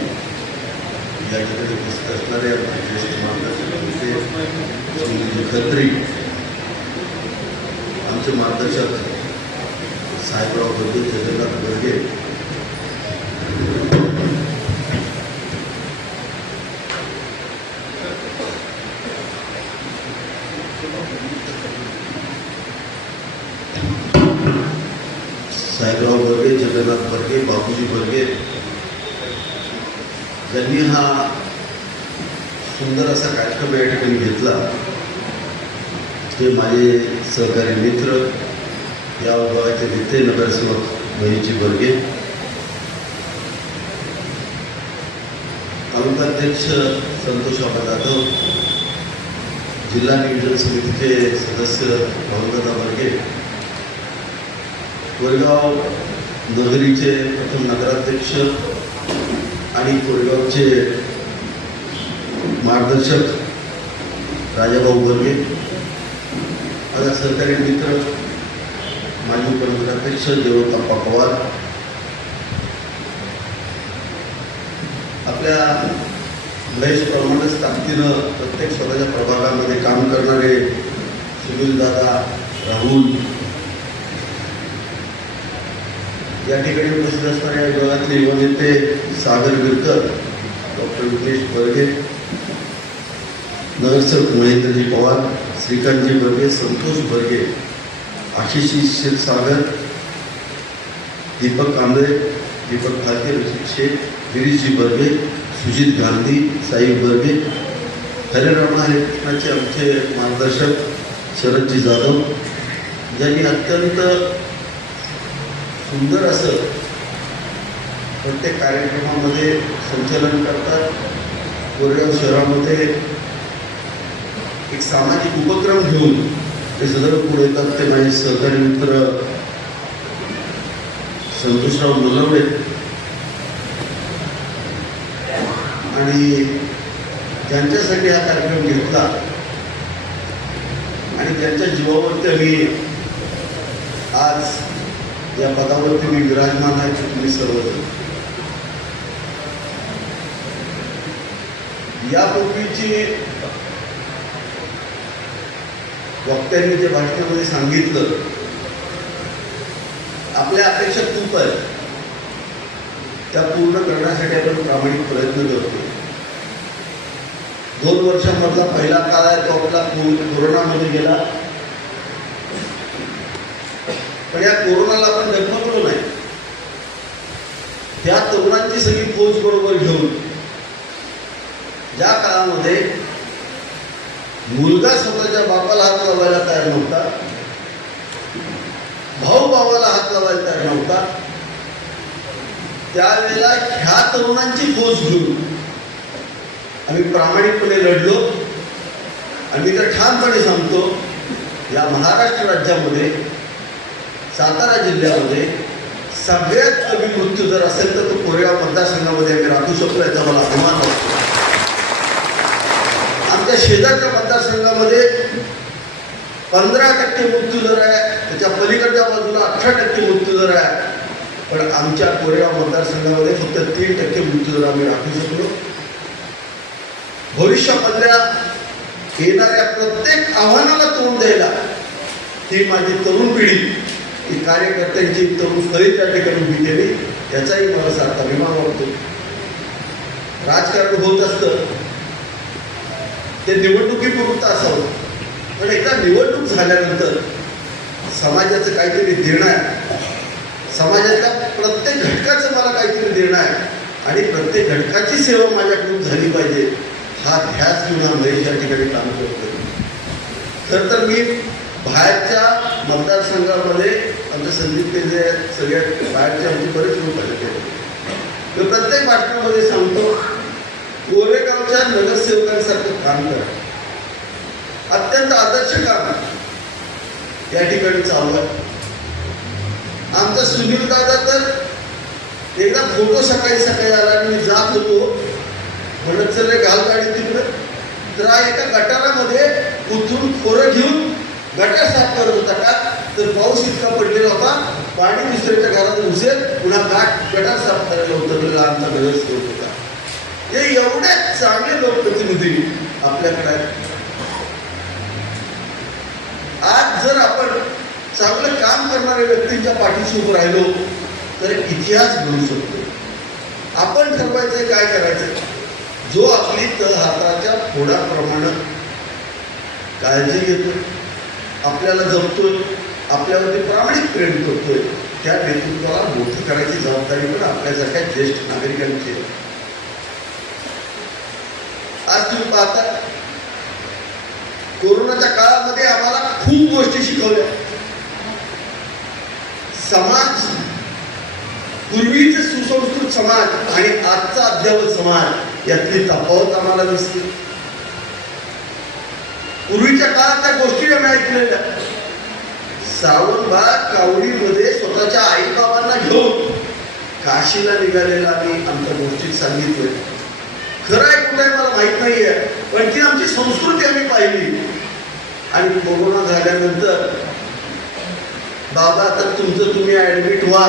या ठिकाणी उपस्थित असणारे ज्येष्ठ मार्गदर्शक श्री खत्री, आमचे मार्गदर्शक साहेबराव बोरगे, जगन्नाथ बोरगे, साहेबराव बोरगे, जगन्नाथ बोरगे, बापूजी बोरगे यांनी हा सुंदर असा कार्यक्रम या ठिकाणी घेतला. ते माझे सहकारी मित्र, या विभागाचे नेते नगरसेवक महेशजी बोरगे, तालुकाध्यक्ष संतोष जाधव, जिल्हा नियोजन समितीचे सदस्य भाऊदादा बोरगे, कोरेगाव नगरीचे प्रथम नगराध्यक्ष आणि कोरेगावचे मार्गदर्शक राजाभाऊ बोरगे, माझा सहकारी मित्र माजी उपनगराध्यक्ष देवताप्पा पवार, आपल्या महेशप्रमाणेच ताकदीनं प्रत्येक स्वतःच्या प्रभागामध्ये काम करणारे सुनीलदादा, राहुल, या ठिकाणी उपस्थित असणाऱ्या या विभागातले युवा नेते सागर गिरकर, डॉक्टर विघ्नेश बोरगे, नगरसेवक महेंद्रजी पवार, श्रीकांतजी बोरगे, संतोष बोरगे, आशिष क्षीरसागर, दीपक कांबळे, दीपक भारती, रसिक शेख, गिरीशजी बोरगे, सुजित गांधी, साई बोरगे, हरे रामा हरे कृष्णाचे आमचे मार्गदर्शक शरदजी जाधव, ज्यांनी अत्यंत सुंदर असं प्रत्येक कार्यक्रमामध्ये संचलन करतात. कोरेगाव शहरामध्ये एक सामाजिक उपक्रम घेऊन ते सदर पुढे येतात. ते माझे सहकारी मित्र संतोषराव नलवडे आणि ज्यांच्यासाठी हा कार्यक्रम घेतला आणि ज्यांच्या जीवावरती आम्ही आज या पदावरती मी विराजमान आहे. तुम्ही सर्वजण यापूर्वीची वक्त्यांनी जे भाषणामध्ये सांगितलं, आपल्या अपेक्षा खूप आहेत, त्या पूर्ण करण्यासाठी आपण प्रामाणिक प्रयत्न करतो. 2 वर्षांमधला पहिला काळ आहे तो आपला कोरोनामध्ये गेला. पण या कोरोनाला आपण डगमगलो नाही. त्या तरुणांची सगळी फौज बरोबर घेऊन ज्या काळामध्ये मुलगा स्वतःच्या बापाला हात लावायला तयार नव्हता, भाऊ भावाला हात लावायला तयार नव्हता, त्यावेळेला ह्या तरुणांची फौज घेऊन आम्ही प्रामाणिकपणे लढलो. आणि मी तर ठामपणे सांगतो, या महाराष्ट्र राज्यामध्ये सातारा जिल्ह्यामध्ये सगळ्यात कमी मृत्यू जर असेल तर तो कोरेगाव मतदारसंघामध्ये आम्ही राखू शकतो, याचा मला अभिमान वाटतो. आमच्या शेजारच्या मतदारसंघामध्ये 15% मृत्यू दर आहे, त्याच्या पलीकडच्या बाजूला 18% मृत्यू दर आहे. पण आमच्या कोरेगाव मतदारसंघामध्ये फक्त 3% मृत्यू दर आम्ही राखू शकलो. भविष्यामधल्या येणाऱ्या प्रत्येक आव्हानाला तोंड द्यायला ही माझी तरुण पिढी, ही कार्यकर्त्यांची तरुण फळी त्या ठिकाणी उभी केली, याचाही मला सारखा अभिमान वाटतो. राजकारण होत असतं ते निवडणुकीपुरतं असावं, पण एकदा निवडणूक झाल्यानंतर समाजाचं काहीतरी देणं आहे, समाजाच्या प्रत्येक घटकाचं मला काहीतरी देणं आहे आणि प्रत्येक घटकाची सेवा माझ्याकडून झाली पाहिजे, हा ध्यास घेऊन आम्ही या ठिकाणी काम करतो. खरं तर मी बाहेरच्या मतदारसंघामध्ये आमच्या संदीप केंद्रे सगळ्यात बाहेरचे आमचे बरेच लोक आले. मी प्रत्येक भाषणामध्ये सांगतो, कोरेगावच्या नगरसेवकांसारखं काम करा. अत्यंत आदर्श काम या ठिकाणी चालू आहे. आमचा सुनील दादा तर एकदा फोटो सकाळी सकाळी आला आणि मी जात होतो, म्हणत चल रे घाल गाडी तिकडे, तर एका गटारामध्ये उतरून खोरं घेऊन गटार साफ करत होता. का तर पाऊस इतका पडलेला होता, पाणी दुसऱ्याच्या घरात घुसेल, पुन्हा गटार साफ करायला होतं, तर आमचा नगरसेवक होता. हे एवढे चांगले लोकप्रतिनिधी आपल्याकडे आहेत. आज जर आपण चांगलं काम करणाऱ्या व्यक्तींच्या पाठीशी उभं राहिलो तर इतिहास घडू शकतो. आपण ठरवायचं काय करायचं. जो आपली हाताच्या फोडाप्रमाणे काळजी घेतो, आपल्याला जपतोय, आपल्यावरती प्रामाणिक प्रेम करतोय, त्या नेतृत्वाला मोठी करायची जबाबदारी पण आपल्यासारख्या ज्येष्ठ नागरिकांची आहे. आज तुम्ही पाहता, कोरोनाच्या काळामध्ये आम्हाला खूप गोष्टी शिकवल्या. समाज, पूर्वीचे सुसंस्कृत समाज आणि आजचा अद्ययावत समाज यातली तफावत आम्हाला दिसते. पूर्वीच्या काळात त्या गोष्टी आम्ही ऐकलेल्या. सावंतबाग कावडीमध्ये स्वतःच्या आईबाबांना घेऊन काशीला निघालेला आम्ही आमच्या गोष्टीत सांगितलं. खरं आहे कुठे मला माहित नाहीये, पण ती आमची संस्कृती आम्ही पाहिली. आणि कोरोना झाल्यानंतर बाबा आता तुमचं तुम्ही ऍडमिट व्हा,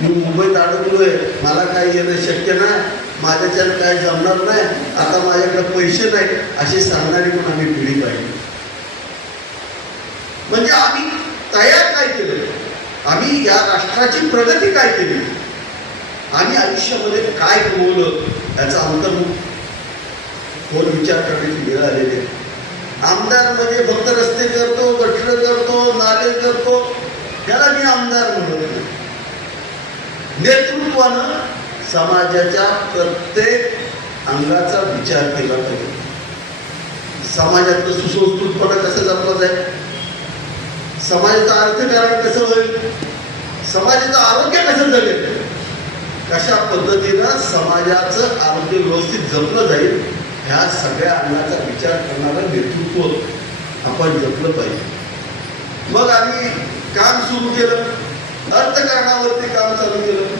मी मुंबईत अडकलोय, मला काही येणं शक्य नाही, माझ्याच्यानं काय जमणार नाही, आता माझ्याकडे पैसे नाही, अशी सांगणारी पण आम्ही पिढी पाहिली. म्हणजे आम्ही तयार काय केलं, आम्ही या राष्ट्राची प्रगती काय केली, आम्ही आयुष्यामध्ये काय कमवलं याचा अंतर्मुख खोल विचार करण्याची वेळ आलेली आहे. आमदार म्हणजे फक्त रस्ते करतो, गटर करतो, नाले करतो, त्याला मी आमदार म्हणत नाही. नेतृत्वानं समाजाच्या प्रत्येक अंगाचा विचार केला पाहिजे. समाजातलं सुसंस्कृतपणा कसं जपलं जाईल, समाजाचं अर्थकारण कसं होईल, समाजाचं आरोग्य कसं जगेल, कशा पद्धतीनं समाजाचं आरोग्य व्यवस्थित जपलं जाईल, ह्या सगळ्या अंगाचा विचार करणारं नेतृत्व आपण जपलं पाहिजे. मग आम्ही काम सुरू केलं, अर्थकारणावरती काम चालू केलं,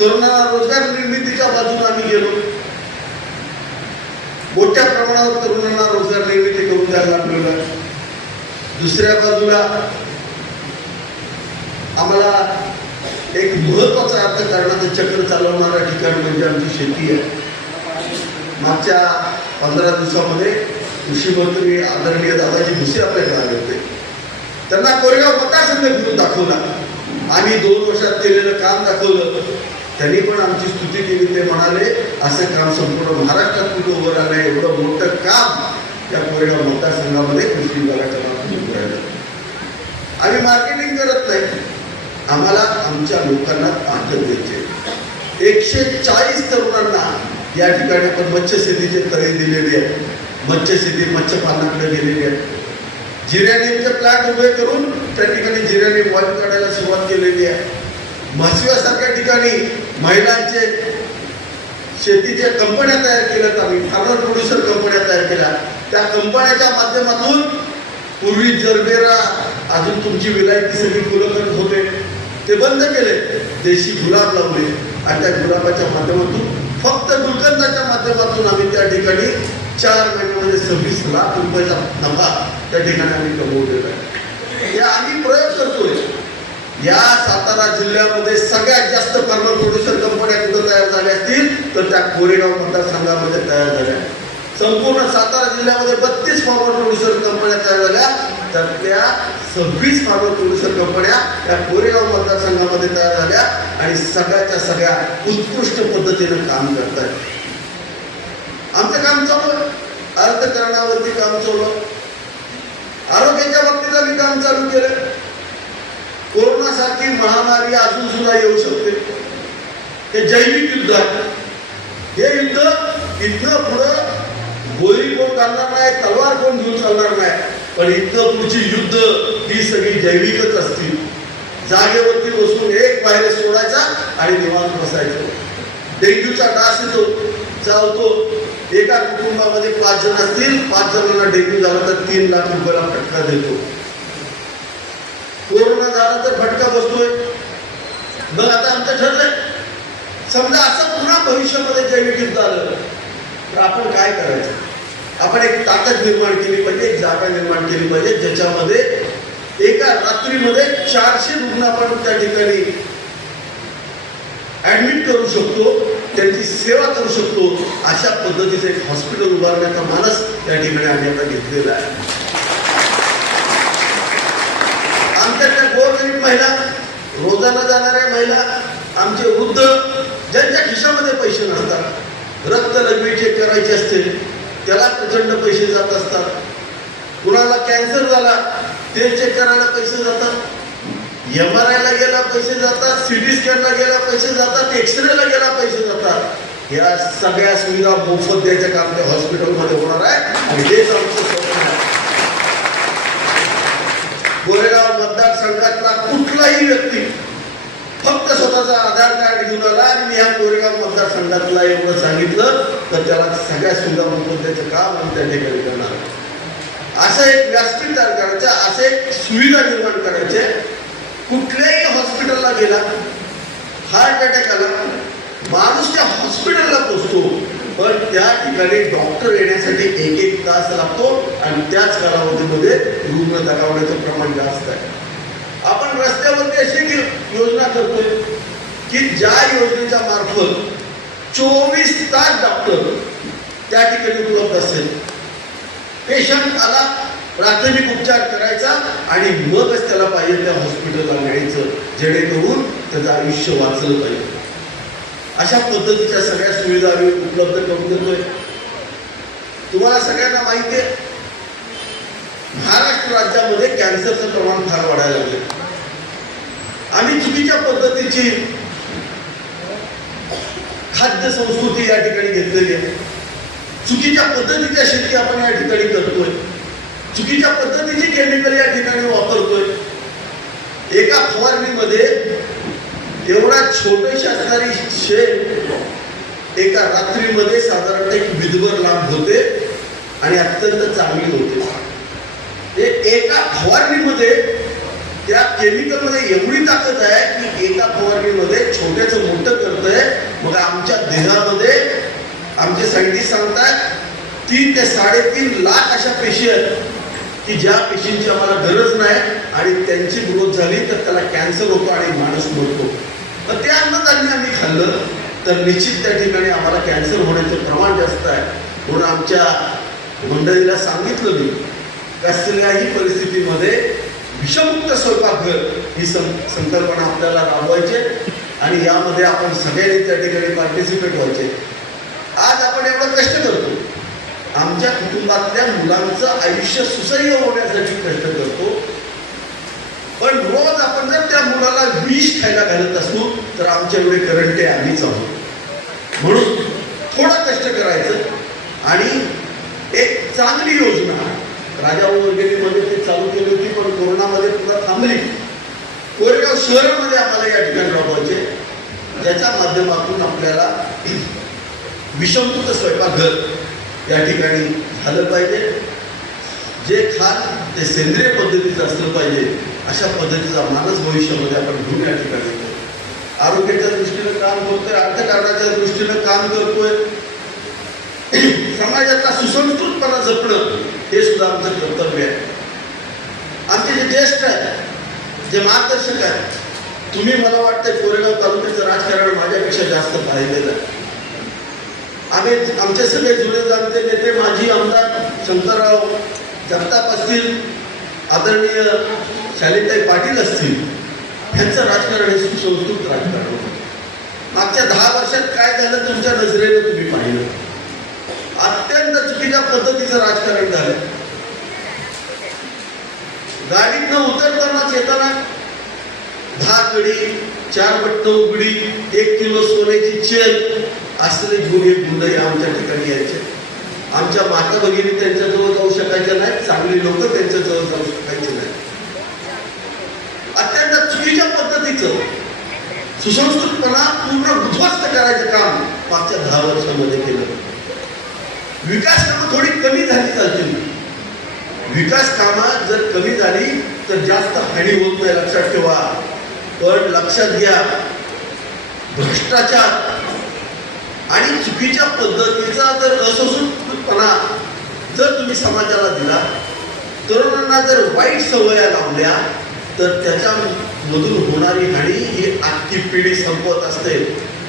तरुणांना रोजगार निर्मितीच्या बाजूने आम्ही गेलो. मोठ्या प्रमाणावर तरुणांना रोजगार निर्मिती करून द्यायला लागलेलं. दुसऱ्या बाजूला आम्हाला एक महत्वाचं अर्थकारणाचं चक्र चालवणाऱ्या ठिकाण म्हणजे आमची शेती आहे. मागच्या 15 दिवसामध्ये कृषी मंत्री आदरणीय दादाजी भुसे आपल्याकडे आले होते. त्यांना कोरेगाव मतदारसंघ फिरून दाखवला, आम्ही 2 वर्षात केलेलं काम दाखवलं. त्यांनी पण आमची स्तुती केली. ते म्हणाले असं काम संपूर्ण महाराष्ट्रात कुठं उभं राहिलं, एवढं मोठं काम या कोरेगाव मतदारसंघामध्ये कृषी विभागाच्या माध्यमातून उभं राहिलं. आम्ही मार्केटिंग करत नाही, आम्हाला आमच्या लोकांना ताकद द्यायची. 140 तरुणांना या ठिकाणी आपण मत्स्यशेतीचे तळे दिलेले आहेत, मत्स्यशेती मत्स्यपालनाकडे गेलेले आहेत. जिऱ्यानेमचे प्लांट उभे करून त्या ठिकाणी जिऱ्यानेम वायू काढायला सुरुवात केलेली आहे. म्हसव्यासारख्या ठिकाणी महिलांचे शेतीच्या कंपन्या तयार केल्यात, आम्ही फार्मर प्रोड्युसर कंपन्या तयार केल्या. त्या कंपन्याच्या माध्यमातून पूर्वी जरबेरा अजून तुमची विलायती सगळी फुलं करत होते, ते बंद केले, देशी गुलाब लावले आणि त्या गुलाबाच्या माध्यमातून फक्त गुलकंदाच्या माध्यमातून आम्ही त्या ठिकाणी 4 महिन्यामध्ये 26 लाख रुपयाचा नफा त्या ठिकाणी आम्ही कमवलेला आहे. या आम्ही प्रयोग करतोय. या सातारा जिल्ह्यामध्ये सगळ्यात जास्त फार्मर प्रोड्युसर कंपन्या कुठं तयार झाल्या असतील तर त्या कोरेगाव मतदारसंघामध्ये तयार झाल्या. संपूर्ण सातारा जिल्ह्यामध्ये 32 फार्मर प्रोड्युसर कंपन्या तयार झाल्या, त्यातल्या 26 फार्मर प्रोड्युसर कंपन्या या कोरेगाव मतदारसंघामध्ये तयार झाल्या आणि सगळ्याच्या सगळ्या उत्कृष्ट पद्धतीनं काम करत आहेत. आमचं काम चालू आहे, अर्थकारणावरती काम चालू आहे, आरोग्याच्या बाबतीत आम्ही काम चालू केलं. कोरोनासारखी महामारी अजून सुद्धा येऊ शकते, हे जैविक युद्ध आहे. हे युद्ध इथनं पुढं गोळी कोण चालणार नाही, तलवार कोण घेऊन चालणार नाही, पण इथनं पुढची युद्ध ही सगळी जैविकच असतील. जागेवरती बसून एक व्हायरस सोडायचा आणि निवांत बसायचं. डेंग्यूचा डास येतो, चावतो. एका कुटुंबामध्ये 5 जण असतील, 5 जणांना डेंग्यू झाला तर 3 लाख रुपयाला फटका देतो. कोरोना झाला तर फटका बसतोय. मग आता आमचं ठरलंय, समजा असं पुन्हा भविष्यामध्ये जैविक युद्ध आलं तर आपण काय करायचं. आपण एक ताकद निर्माण केली पाहिजे, एक जागा निर्माण केली पाहिजे ज्याच्यामध्ये एका रात्रीमध्ये 400 रुग्ण आपण त्या ठिकाणी ऍडमिट करू शकतो, त्यांची सेवा करू शकतो. अशा पद्धतीचं एक हॉस्पिटल उभारण्याचा मानस त्या ठिकाणी आम्ही आता घेतलेला आहे. आमच्याकडे गोरगरीब महिला, रोजाना जाणाऱ्या महिला, आमचे वृद्ध ज्यांच्या खिशामध्ये पैसे नसतात, रक्त लघवी चेक करायचे असते त्याला प्रचंड पैसे जात असतात. कुणाला कॅन्सर झाला ते चेक करायला पैसे जातात, MRI ला गेला पैसे जातात, CT स्कॅनला गेला पैसे जातात, एक्सरेला गेला पैसे जातात. या सगळ्या सुविधा मोफत द्यायचं काम त्या हॉस्पिटलमध्ये होणार आहे आणि हेच आमचं स्वप्न आहे. कोरेगाव मतदारसंघातला कुठलाही व्यक्ती फक्त स्वतःचा आधार कार्ड घेऊन आला आणि मी ह्या कोरेगाव मतदारसंघातला एवढं सांगितलं तर त्याला सगळ्या सुविधा मोफत द्यायचं काम आम्ही त्या ठिकाणी करणार. असं एक व्यासपीठ तयार करायचं, असं एक सुविधा निर्माण करायचे. कुठल्याही हॉस्पिटलला गेला, हार्ट अटॅक आला, माणूस त्या हॉस्पिटलला पोहोचतो, पण त्या ठिकाणी डॉक्टर येण्यासाठी 1-1 तास लागतो आणि त्याच कालावधीमध्ये रुग्ण दगावण्याचं प्रमाण जास्त आहे. आपण रस्त्यावरती अशी योजना करतोय की ज्या योजनेच्या मार्फत 24 तास डॉक्टर त्या ठिकाणी उपलब्ध असेल. पेशंट आला, प्राथमिक उपचार करायचा आणि मगच त्याला पाहिजे त्या हॉस्पिटलला न्यायचं, जेणेकरून त्याचं आयुष्य वाचलं पाहिजे. अशा पद्धतीच्या सगळ्या सुविधा आम्ही उपलब्ध करून देतोय. तुम्हाला सगळ्यांना माहिती आहे, महाराष्ट्र राज्यामध्ये कॅन्सरचं प्रमाण फार वाढायला लागले. आम्ही चुकीच्या पद्धतीची खाद्य संस्कृती या ठिकाणी घेतलेली आहे. चुकीच्या पद्धतीच्या शेती आपण या ठिकाणी करतोय, चुकीच्या पद्धतीची केमिकल या ठिकाणी वापरतोय. एका फवारणीमध्ये एवढा छोटशी असणारी शेत एका रात्रीमध्ये साधारणतः एक विधभर लांब होते आणि अत्यंत चांगली होते. ते एका फवारणीमध्ये त्या केमिकलमध्ये एवढी ताकद आहे की एका फवारणीमध्ये छोट्याचं मोठं करतंय. मग आमच्या देहामध्ये आमचे सायंटिस्ट सांगतात 3 ते 3.5 लाख अशा पेशी आहेत की ज्या पेशींची आम्हाला गरज नाही आणि त्यांची ग्रोथ झाली तर त्याला कॅन्सर होतो आणि माणूस मरतो. तर त्या अन्नधान्य आम्ही खाल्लं तर निश्चित त्या ठिकाणी आम्हाला कॅन्सर होण्याचं प्रमाण जास्त आहे. म्हणून आमच्या मंडळीला सांगितलं मी कसल्याही परिस्थितीमध्ये विषमुक्त स्वयंपाकघर ही संकल्पना आपल्याला राबवायची आणि यामध्ये आपण सगळ्यांनी त्या ठिकाणी पार्टिसिपेट व्हायचे. आज आपण एवढं कष्ट करतो, आमच्या कुटुंबातल्या मुलांचं आयुष्य सुसह्य होण्यासाठी कष्ट करतो, पण रोज आपण जर त्या मुलाला विष खायला घालत असू तर आमच्या एवढे करंटे आम्हीच आहोत. म्हणून थोडं कष्ट करायचं आणि एक चांगली योजना राजाभाऊ वगैरेमध्ये ते चालू केली होती, पण कोरोनामध्ये पुन्हा थांबली. कोरेगाव शहरामध्ये आम्हाला या ठिकाणी राबवायचे, ज्याच्या माध्यमातून आपल्याला विषमुक्त स्वयंपाकघर या ठिकाणी झालं पाहिजे. जे खाल ते सेंद्रिय पद्धतीचं असलं पाहिजे, अशा पद्धतीचा मानस भविष्यामध्ये आपण घेऊन या ठिकाणी येतो. आरोग्याच्या दृष्टीनं काम करतोय, अर्थकारणाच्या दृष्टीनं काम करतोय, समाजाचा सुसंस्कृतपणा जपणं हे सुद्धा आमचं कर्तव्य आहे. आमचे जे ज्येष्ठ आहेत, जे मार्गदर्शक आहेत, तुम्ही मला वाटतंय कोरेगाव तालुक्याचं राजकारण माझ्यापेक्षा जास्त पाहिलेलं आहे. आम्ही आमचे सगळे जुने जाणते नेते माजी आमदार शंकरराव जगताप असतील, आदरणीय शालिनीताई पाटील असतील, यांचं राजकारण हे सुसंस्कृत राजकारण होतं. मागच्या 10 वर्षात काय झालं तुमच्या नजरेनं तुम्ही पाहिलं. अत्यंत चुकीच्या पद्धतीचं राजकारण झालं. गाडीतनं उतरतानाच येताना 10 कडी 4 बट्ट उघडी 1 किलो सोन्याची चेन असले गुन्हे गुंडही आमच्या ठिकाणी यायचे. आमच्या माता भगिनी त्यांच्याजवळ जाऊ शकायच्या नाही, चांगली लोक त्यांच्याजवळ जाऊ शकायचे नाही. अत्यंत चुकीच्या पद्धतीचं सुसंस्कृतपणा पूर्ण उद्ध्वस्त करायचं काम मागच्या 10 वर्षामध्ये केलं. विकास कामं थोडी कमी झाली चालतील. विकास कामं जर कमी झाली तर जास्त हानी होत नाही, लक्षात ठेवा. पण लक्षात घ्या, भ्रष्टाचार आणि चुकीच्या पद्धतीचा जर असुसंस्कृतपणा जर तुम्ही समाजाला दिला, तरुणांना जर वाईट सवया लावल्या तर त्याच्यामधून होणारी हानी ही आजची पिढी संपवत असते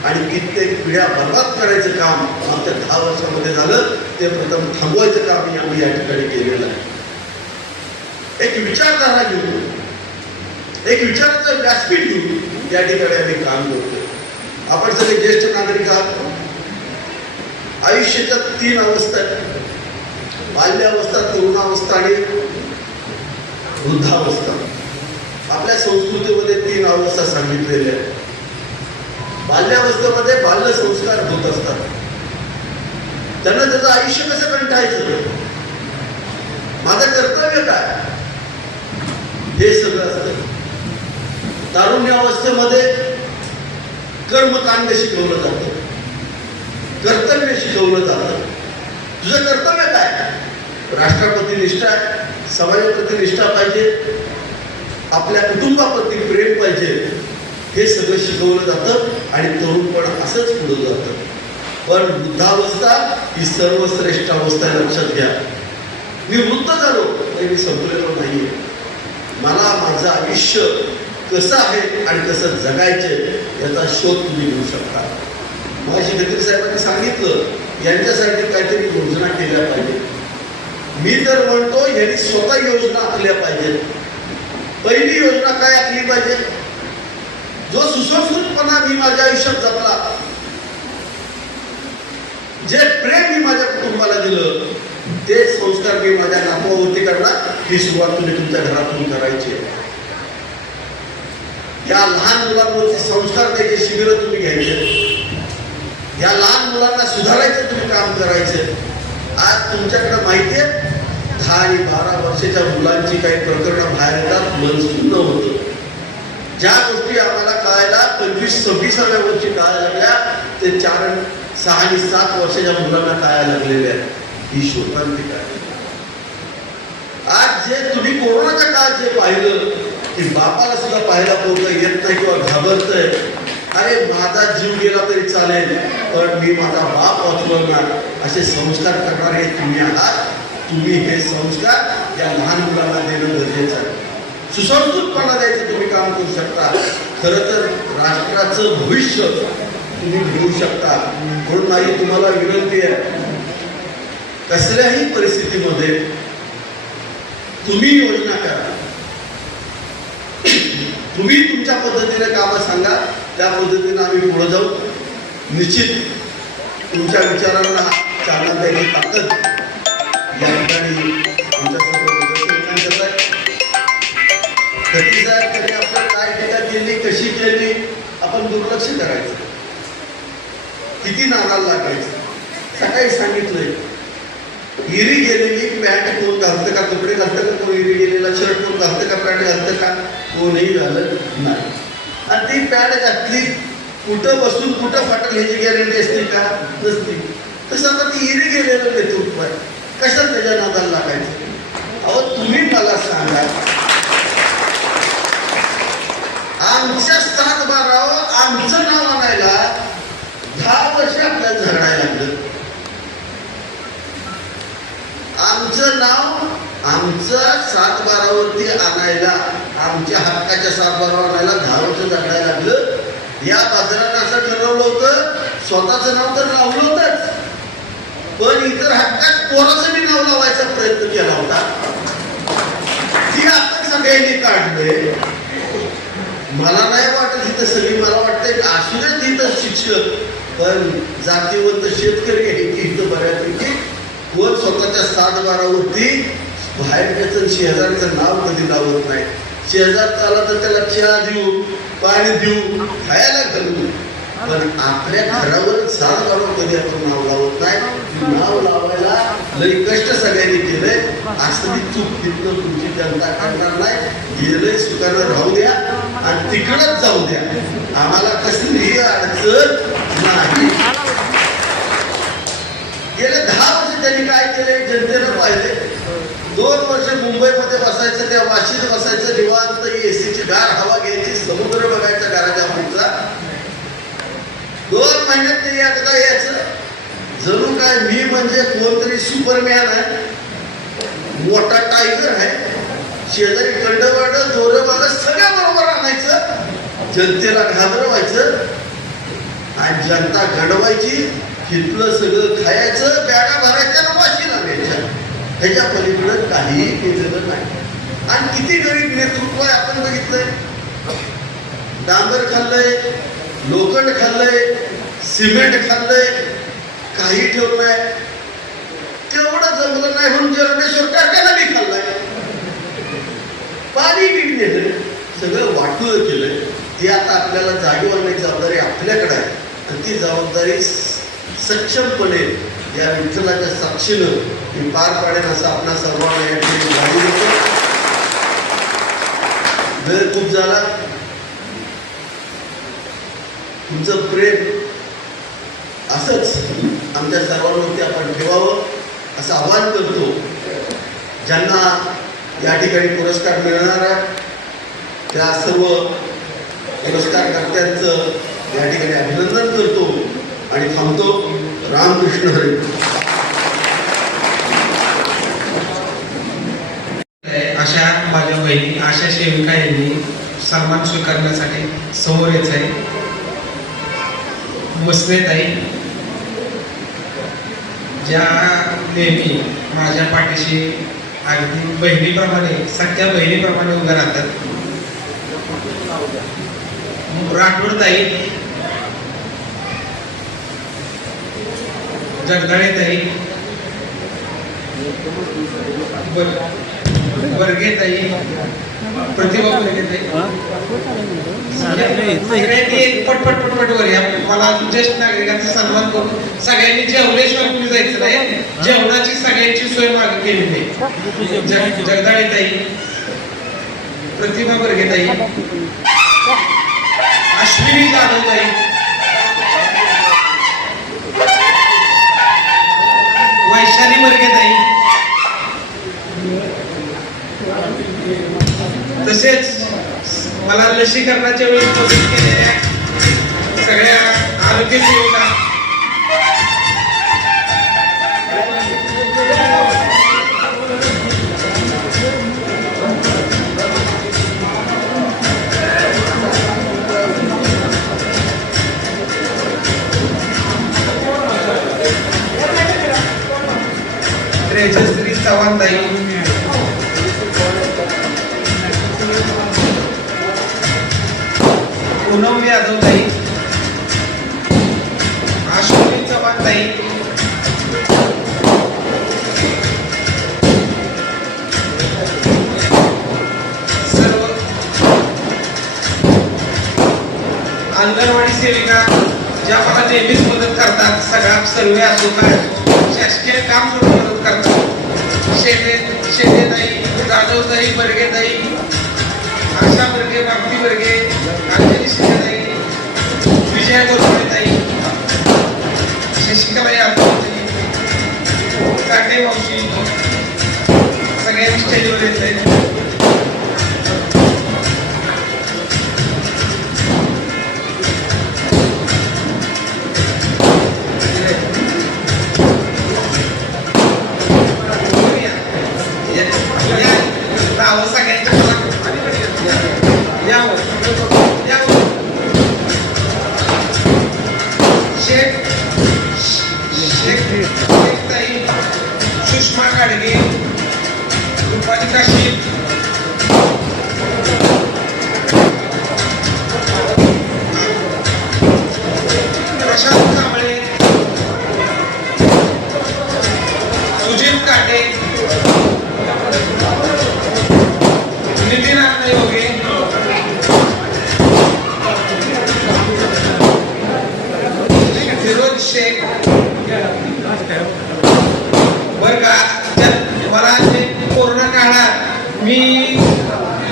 आणि कित्येक पिढ्या बर्बाद करायचं काम मागच्या 10 वर्षामध्ये झालं. ते प्रथम थांबवायचं काम आम्ही या ठिकाणी केलेलं आहे. एक विचारधारा घेऊन, एक विचाराचं व्यासपीठ घेऊन या ठिकाणी आम्ही काम करतोय. आपण सगळे ज्येष्ठ नागरिक आहात. आयुष्याच्या 3 अवस्था आहेत: बाल्यावस्था, तरुणावस्था आणि वृद्धावस्था. आपल्या संस्कृतीमध्ये 3 अवस्था सांगितलेल्या आहेत. बाल्यावस्थेमध्ये बाल्य संस्कार होत असतात. त्यांना त्याचं आयुष्य कसं कंटाळायचं, माझं कर्तव्य काय, हे सगळं असतं. तारुण्यावस्थेमध्ये कर्मकांड शिकवलं जातं, कर्तव्य शिकवलं जातं. तुझं कर्तव्य काय, राष्ट्राप्रती निष्ठा आहे, समाजाप्रती निष्ठा पाहिजे, आपल्या कुटुंबाप्रती प्रेम पाहिजे, हे सगळं शिकवलं जातं आणि तरुणपण असंच पुढे जातं. पण वृद्धावस्था ही सर्वश्रेष्ठ अवस्था आहे, लक्षात घ्या. मी वृद्ध झालो तरी मी संपलेलो नाहीये. मला माझं आयुष्य कसं आहे आणि कसं जगायचे याचा शोध तुम्ही घेऊ शकता. मगाशी गद्रे साहेबांनी सांगितलं यांच्यासाठी काहीतरी योजना केल्या पाहिजे. मी तर म्हणतो यांनी स्वतः योजना आखल्या पाहिजेत. पहिली योजना काय आखली पाहिजे, जो सुसंस्कृतपणा मी माझ्या आयुष्यात जपला, जे प्रेम मी माझ्या कुटुंबाला दिलं, ते संस्कार मी माझ्या नातवावरती करणार. ही सुरुवात तुम्ही तुमच्या घरातून करायची. या लहान मुलांवरती संस्कार द्यायचे शिबिर तुम्ही घ्यायचे. या लहान मुलांना सुधारायचं तुम्ही काम करायचं. आज तुमच्याकडे माहिती आहे 10 आणि 12 वर्षाच्या मुलांची काही प्रकरणं बाहेर येतात, मन सुन्न होतं. ज्या गोष्टी आम्हाला कळायला 25-26व्या वर्षी कळायला लागल्या ते 4, 6 आणि 7 वर्षाच्या मुलांना कळायला लागलेल्या आहेत. ही शोधांतिक आहे. आज जे तुम्ही कोरोनाच्या काळात जे पाहिलं की बापाला सुद्धा पाहायला पोरं येत नाही किंवा घाबरतंय, अरे माझा जीव गेला तरी चालेल पण मी माझा बाप वाचवणार, असे संस्कार करणारे तुम्ही आहात. तुम्ही हे संस्कार या लहान मुलांना देणं गरजेचं आहे. सुसंस्कृतपणा द्यायचं तुम्ही काम करू शकता. खरं तर राष्ट्राचं भविष्य तुम्ही घेऊ शकता. म्हणून माझी तुम्हाला विनंती आहे, कसल्याही परिस्थितीमध्ये तुम्ही योजना करा, तुम्ही तुमच्या पद्धतीने कामं सांगा, त्या पद्धतीने आम्ही पुढे जाऊ. निश्चित तुमच्या विचारांना चालना द्यायची ताकद या ठिकाणी आमच्या सर्व सदस्यांच्यात आहे. कधी आपण काय टीका केली, कशी केली, आपण दुर्लक्ष करायचं, किती नादाला लागायचं. सकाळी सांगितलंय, इरी गेलेली पॅन्ट कोण घालतं का, कपडे घालतं का, कोण इरी गेलेला शर्ट कोण घालतं का, पॅन्ट घालतं का, कोणही घालत नाही. आणि ती पॅन्ट घातली कुठं बसून कुठं फाटल ह्याची गॅरंटी असते का, नसते. तसं आता ती इरी गेलेलं नेतृत्व आहे, कशात त्याच्या नादाला लागायचं. अहो तुम्ही मला सांगा, आमच्या 7-12 आमचं नाव आणायला 10 वर्ष आपल्याला झगडायला लागलं. आमचं नाव आमचं 7-12 आणायला, आमच्या हक्काच्या 7-12 आणायला 10 वर्ष झगडायला लागलं. या बाजारानं असं ठरवलं होतं, स्वतःचं नाव तर लावलं होतंच, पण इतर हक्कात पोराचं बी नाव लावायचा प्रयत्न केला होता. ती आपण सगळ्यांनी काढले. मला नाही वाटत इथं सगळी, मला वाटतंय असू देत इथं शिक्षक, पण जातीवंत शेतकरी आहे की इथं बऱ्यापैकी कोण स्वतःच्या 7-12 बाहेरच्याचं शेजारचं नाव कधी लावत नाही. शेजार चाला तर त्याला चहा देऊ, पाणी देऊ, खायला घालू, पण आपल्या घरावर 7-12 कधी आपण नाव लावत नाही. नाव लावायला लई कष्ट सगळ्यांनी केलंय. असली चूक तिथं तुमची जनता करणार नाही. गेलंय सुखानं राहू द्या आणि तिकडच जाऊ द्या, आम्हाला कसलीही अडचण नाही. गेले 10 वर्ष त्यांनी काय केले जनतेनं पाहिले. 2 वर्ष मुंबईमध्ये बसायचं, त्या वाशीत बसायचं, निवांत एसीची गार हवा घ्यायची, समुद्र बघायचा घराच्या पुढचा. 2 महिन्यात तरी एकदा यायचं, जणू काय मी म्हणजे कोणतरी सुपरमॅन आहे, मोठा टायगर आहे. शेजारी कंडवाड जोरवाला सगळ्या बरोबर आणायचं, जनतेला घाबरवायचं आणि जनता घडवायची. तिथलं सगळं खायचं, बॅगा भरायच्या आणि वाशीला न्यायच्या. ह्याच्या पलीकडे काहीही केलेलं नाही. आणि किती गरीब नेतृत्व आहे आपण बघितलंय. डांबर खाल्लंय, लोखंड खाल्लंय, सिमेंट खाल्लंय, काही ठेवलं नाही. तेवढं जमलं नाही म्हणून जरडेश्वर कारखाना बी खाल्लाय, पाणी बी नेलंय, सगळं वाटून केलंय. ती आता आपल्याला जागेवर आणण्याची जबाबदारी आपल्याकडे आहे. आणि ती जबाबदारी सक्षमपणे या विठ्ठलाच्या साक्षीनं मी पार पाडेन असं आपल्या सर्वांना या ठिकाणी ग्वाही देतो. वेळ खूप झाला. तुमचं प्रेम असंच आमच्या सर्वांवरती आपण ठेवावं असं आवाहन करतो. ज्यांना या ठिकाणी पुरस्कार मिळणार आहे त्या सर्व पुरस्कारकर्त्यांचं या ठिकाणी अभिनंदन करतो आणि थांबतो. रामकृष्ण हरी. अशा माझ्या बहिणी, आशा सेविका यांनी सन्मान स्वीकारण्यासाठी समोर यायचं आहे. मसनेताई, ज्या नेहमी माझ्या पाठीशी अगदी बहिणीप्रमाणे, सख्या बहिणीप्रमाणे उभ्या राहतात. राठोडताई, जगदाळेताई, वर्गेताई, प्रतिभा वर्गेताई, सगळ्यांनी पटपट वर या. मला ज्येष्ठ नागरिकांचा सन्मान करून सगळ्यांनी जेवल्याशिवाय कुठे जायचं नाही. जेवणाची सगळ्यांची सोय मागे केलेली आहे. जगदाळेताई, प्रतिभा वर्गेताई, अश्विनी जाधवताई, वैशाली वर्गेताई, तसेच मला लसीकरणाच्या वेळी मदत केलेल्या सगळ्या आरोग्य सेविका, तेजश्री चव्हाणताई, पूनम यादवताई, अश्विनी चव्हाणताई, सर्व अंगणवाडी सेविका ज्या मला नेहमीच मदत करतात, सगळा सर्वे असो काय शासकीय काम सोडून मदत करतात. शेटेताई, जाधवताई, बर्गेताई, आशा बर्गे, बाप्ती बर्गे, अंजली शिंदेताई, विजया गोरवाडेताई, शशिकला यादवताई, काटे मावशी, सगळ्यांनी स्टेजवर येत आहेत. सुषमा गाडगे, रुपाली काशी, प्रशांत कांबळे, सुजित काटे, नितीन योगे, फिरोज शेख. बरं का, मला जे कोरोना काळात मी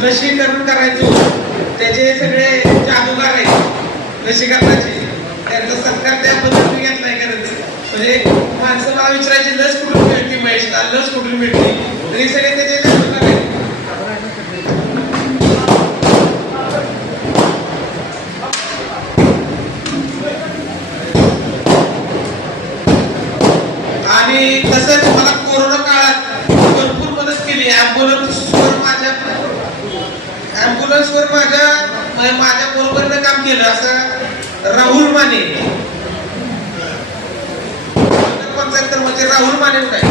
लसीकरण करायचो त्याचे सगळे जादूगार आहेत लसीकरणाचे, त्यांचा सत्कार त्या पद्धतीने घेतलाय. म्हणजे माणसं मला विचारायची लस कुठून मिळते, महेशला लस कुठून मिळते, तरी सगळे त्याचे जादूगार आहेत. आणि तसंच मला कोरोना काळात भरपूर मदत केली. ॲम्ब्युलन्सवर माझ्या बरोबरनं काम केलं असं राहुल माने, पंचायत म्हणजे राहुल माने काय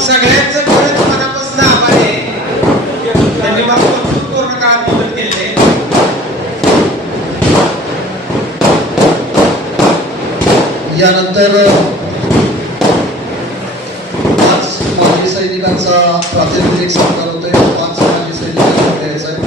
सगळ्यांचं खरंच मनापासून आभार आहे. त्यांनी मला भरपूर कोरोना काळात मदत केली आहे. यानंतर 5 माजी सैनिकांचा प्रातिनिधिक सत्कार होतोय. 5 माजी सैनिकांना द्यायचा आहे.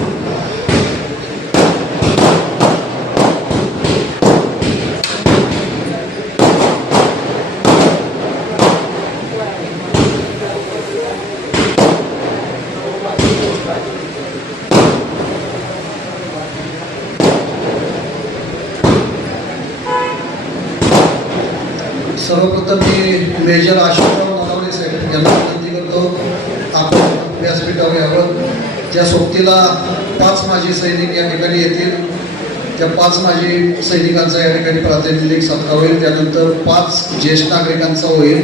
सर्वप्रथम मी मेजर अशोकराव नलावडे साहेब यांना विनंती करतो आपण व्यासपीठावर यावं. ज्या सोबतीला 5 माजी सैनिक या ठिकाणी येतील, त्या 5 माजी सैनिकांचा या ठिकाणी प्रातिनिधिक सत्कार होईल. त्यानंतर 5 ज्येष्ठ नागरिकांचा होईल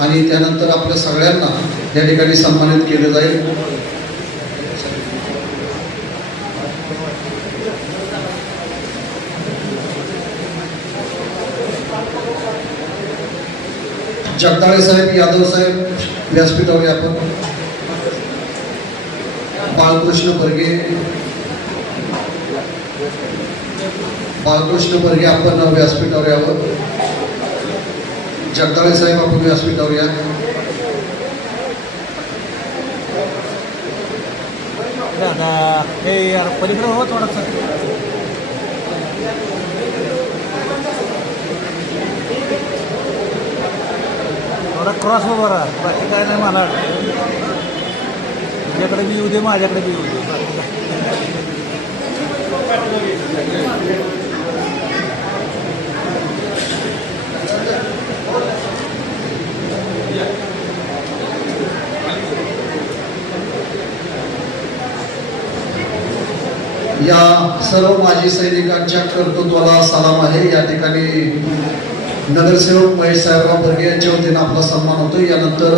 आणि त्यानंतर आपल्या सगळ्यांना या ठिकाणी सन्मानित केलं जाईल. जगदाळे साहेब, यादव साहेब व्यासपीठावर आपण. बाळकृष्ण बर्गे, बालकृष्ण बर्गे आपण व्यासपीठावर यावं. जगदाळे साहेब आपण व्यासपीठावर या. हे यार पलीकडे हो थोडासा. थोडा क्रॉस उभा राहा, बाकी काय नाही. मला तुझ्याकडे बी येऊ दे, माझ्याकडे बी येऊ दे. या सर्व माजी सैनिकांच्या कर्तृत्वाला सलाम आहे. या ठिकाणी नगरसेवक महेश साहेबराव बर्गे यांच्या वतीनं आपला सन्मान होतो. यानंतर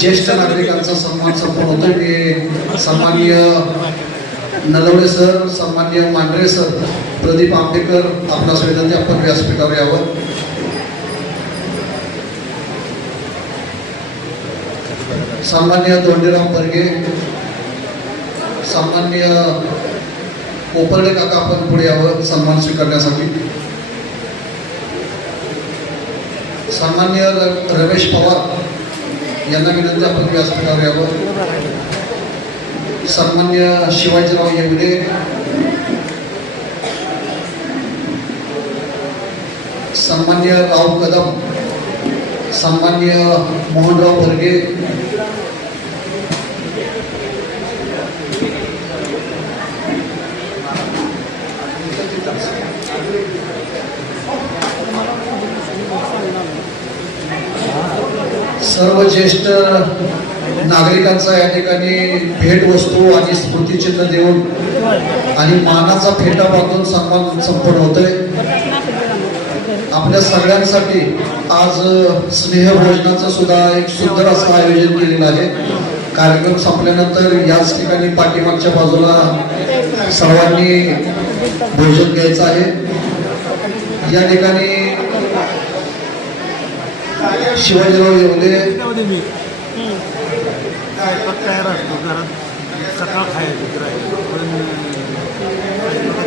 ज्येष्ठ नागरिकांचा सन्मान संपन्न होतोय. मी सन्माननीय नलवडे सर, सन्माननीय मांढरे सर, प्रदीप आंबेकर आपणास विनंती आपण व्यासपीठावर यावं. सन्माननीय धोंडीराम बर्गे, सन्माननीय कोपर्डे काका आपण पुढे यावं सन्मान स्वीकारण्यासाठी. सन्माननीय रमेश पवार यांना विनंती आपण व्यासपीठावर यावं. सन्माननीय शिवाजीराव येवले, सन्माननीय राव कदम, सन्माननीय मोहनराव बर्गे, सर्व ज्येष्ठ नागरिकांचा या ठिकाणी भेटवस्तू आणि स्मृतिचिन्ह देऊन आणि मानाचा फेटा बांधून सन्मान संपन्न होतोय. आपल्या सगळ्यांसाठी आज स्नेहभोजनाचं सुद्धा एक सुंदर असं आयोजन केलेलं आहे. कार्यक्रम संपल्यानंतर याच ठिकाणी पाठीमागच्या बाजूला सर्वांनी भोजन घ्यायचं आहे. या ठिकाणी शिवाजीराव येवले, तयार असतो घरात, सकाळ खायचं करायचं, पण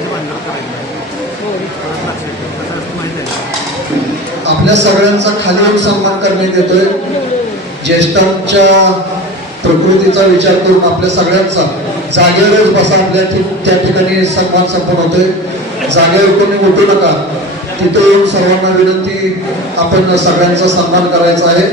भांडण करायचं माहिती आहे. आपल्या सगळ्यांचा खाली येऊन सन्मान करण्यात येतोय. ज्येष्ठांच्या प्रकृतीचा विचार करून आपल्या सगळ्यांचा जागेवरच बसा. आपल्या त्या ठिकाणी सन्मान संपन्न होतोय. जागेवर कोणी उठू नका. तिथे येऊन सर्वांना विनंती, आपण सगळ्यांचा सन्मान करायचा आहे.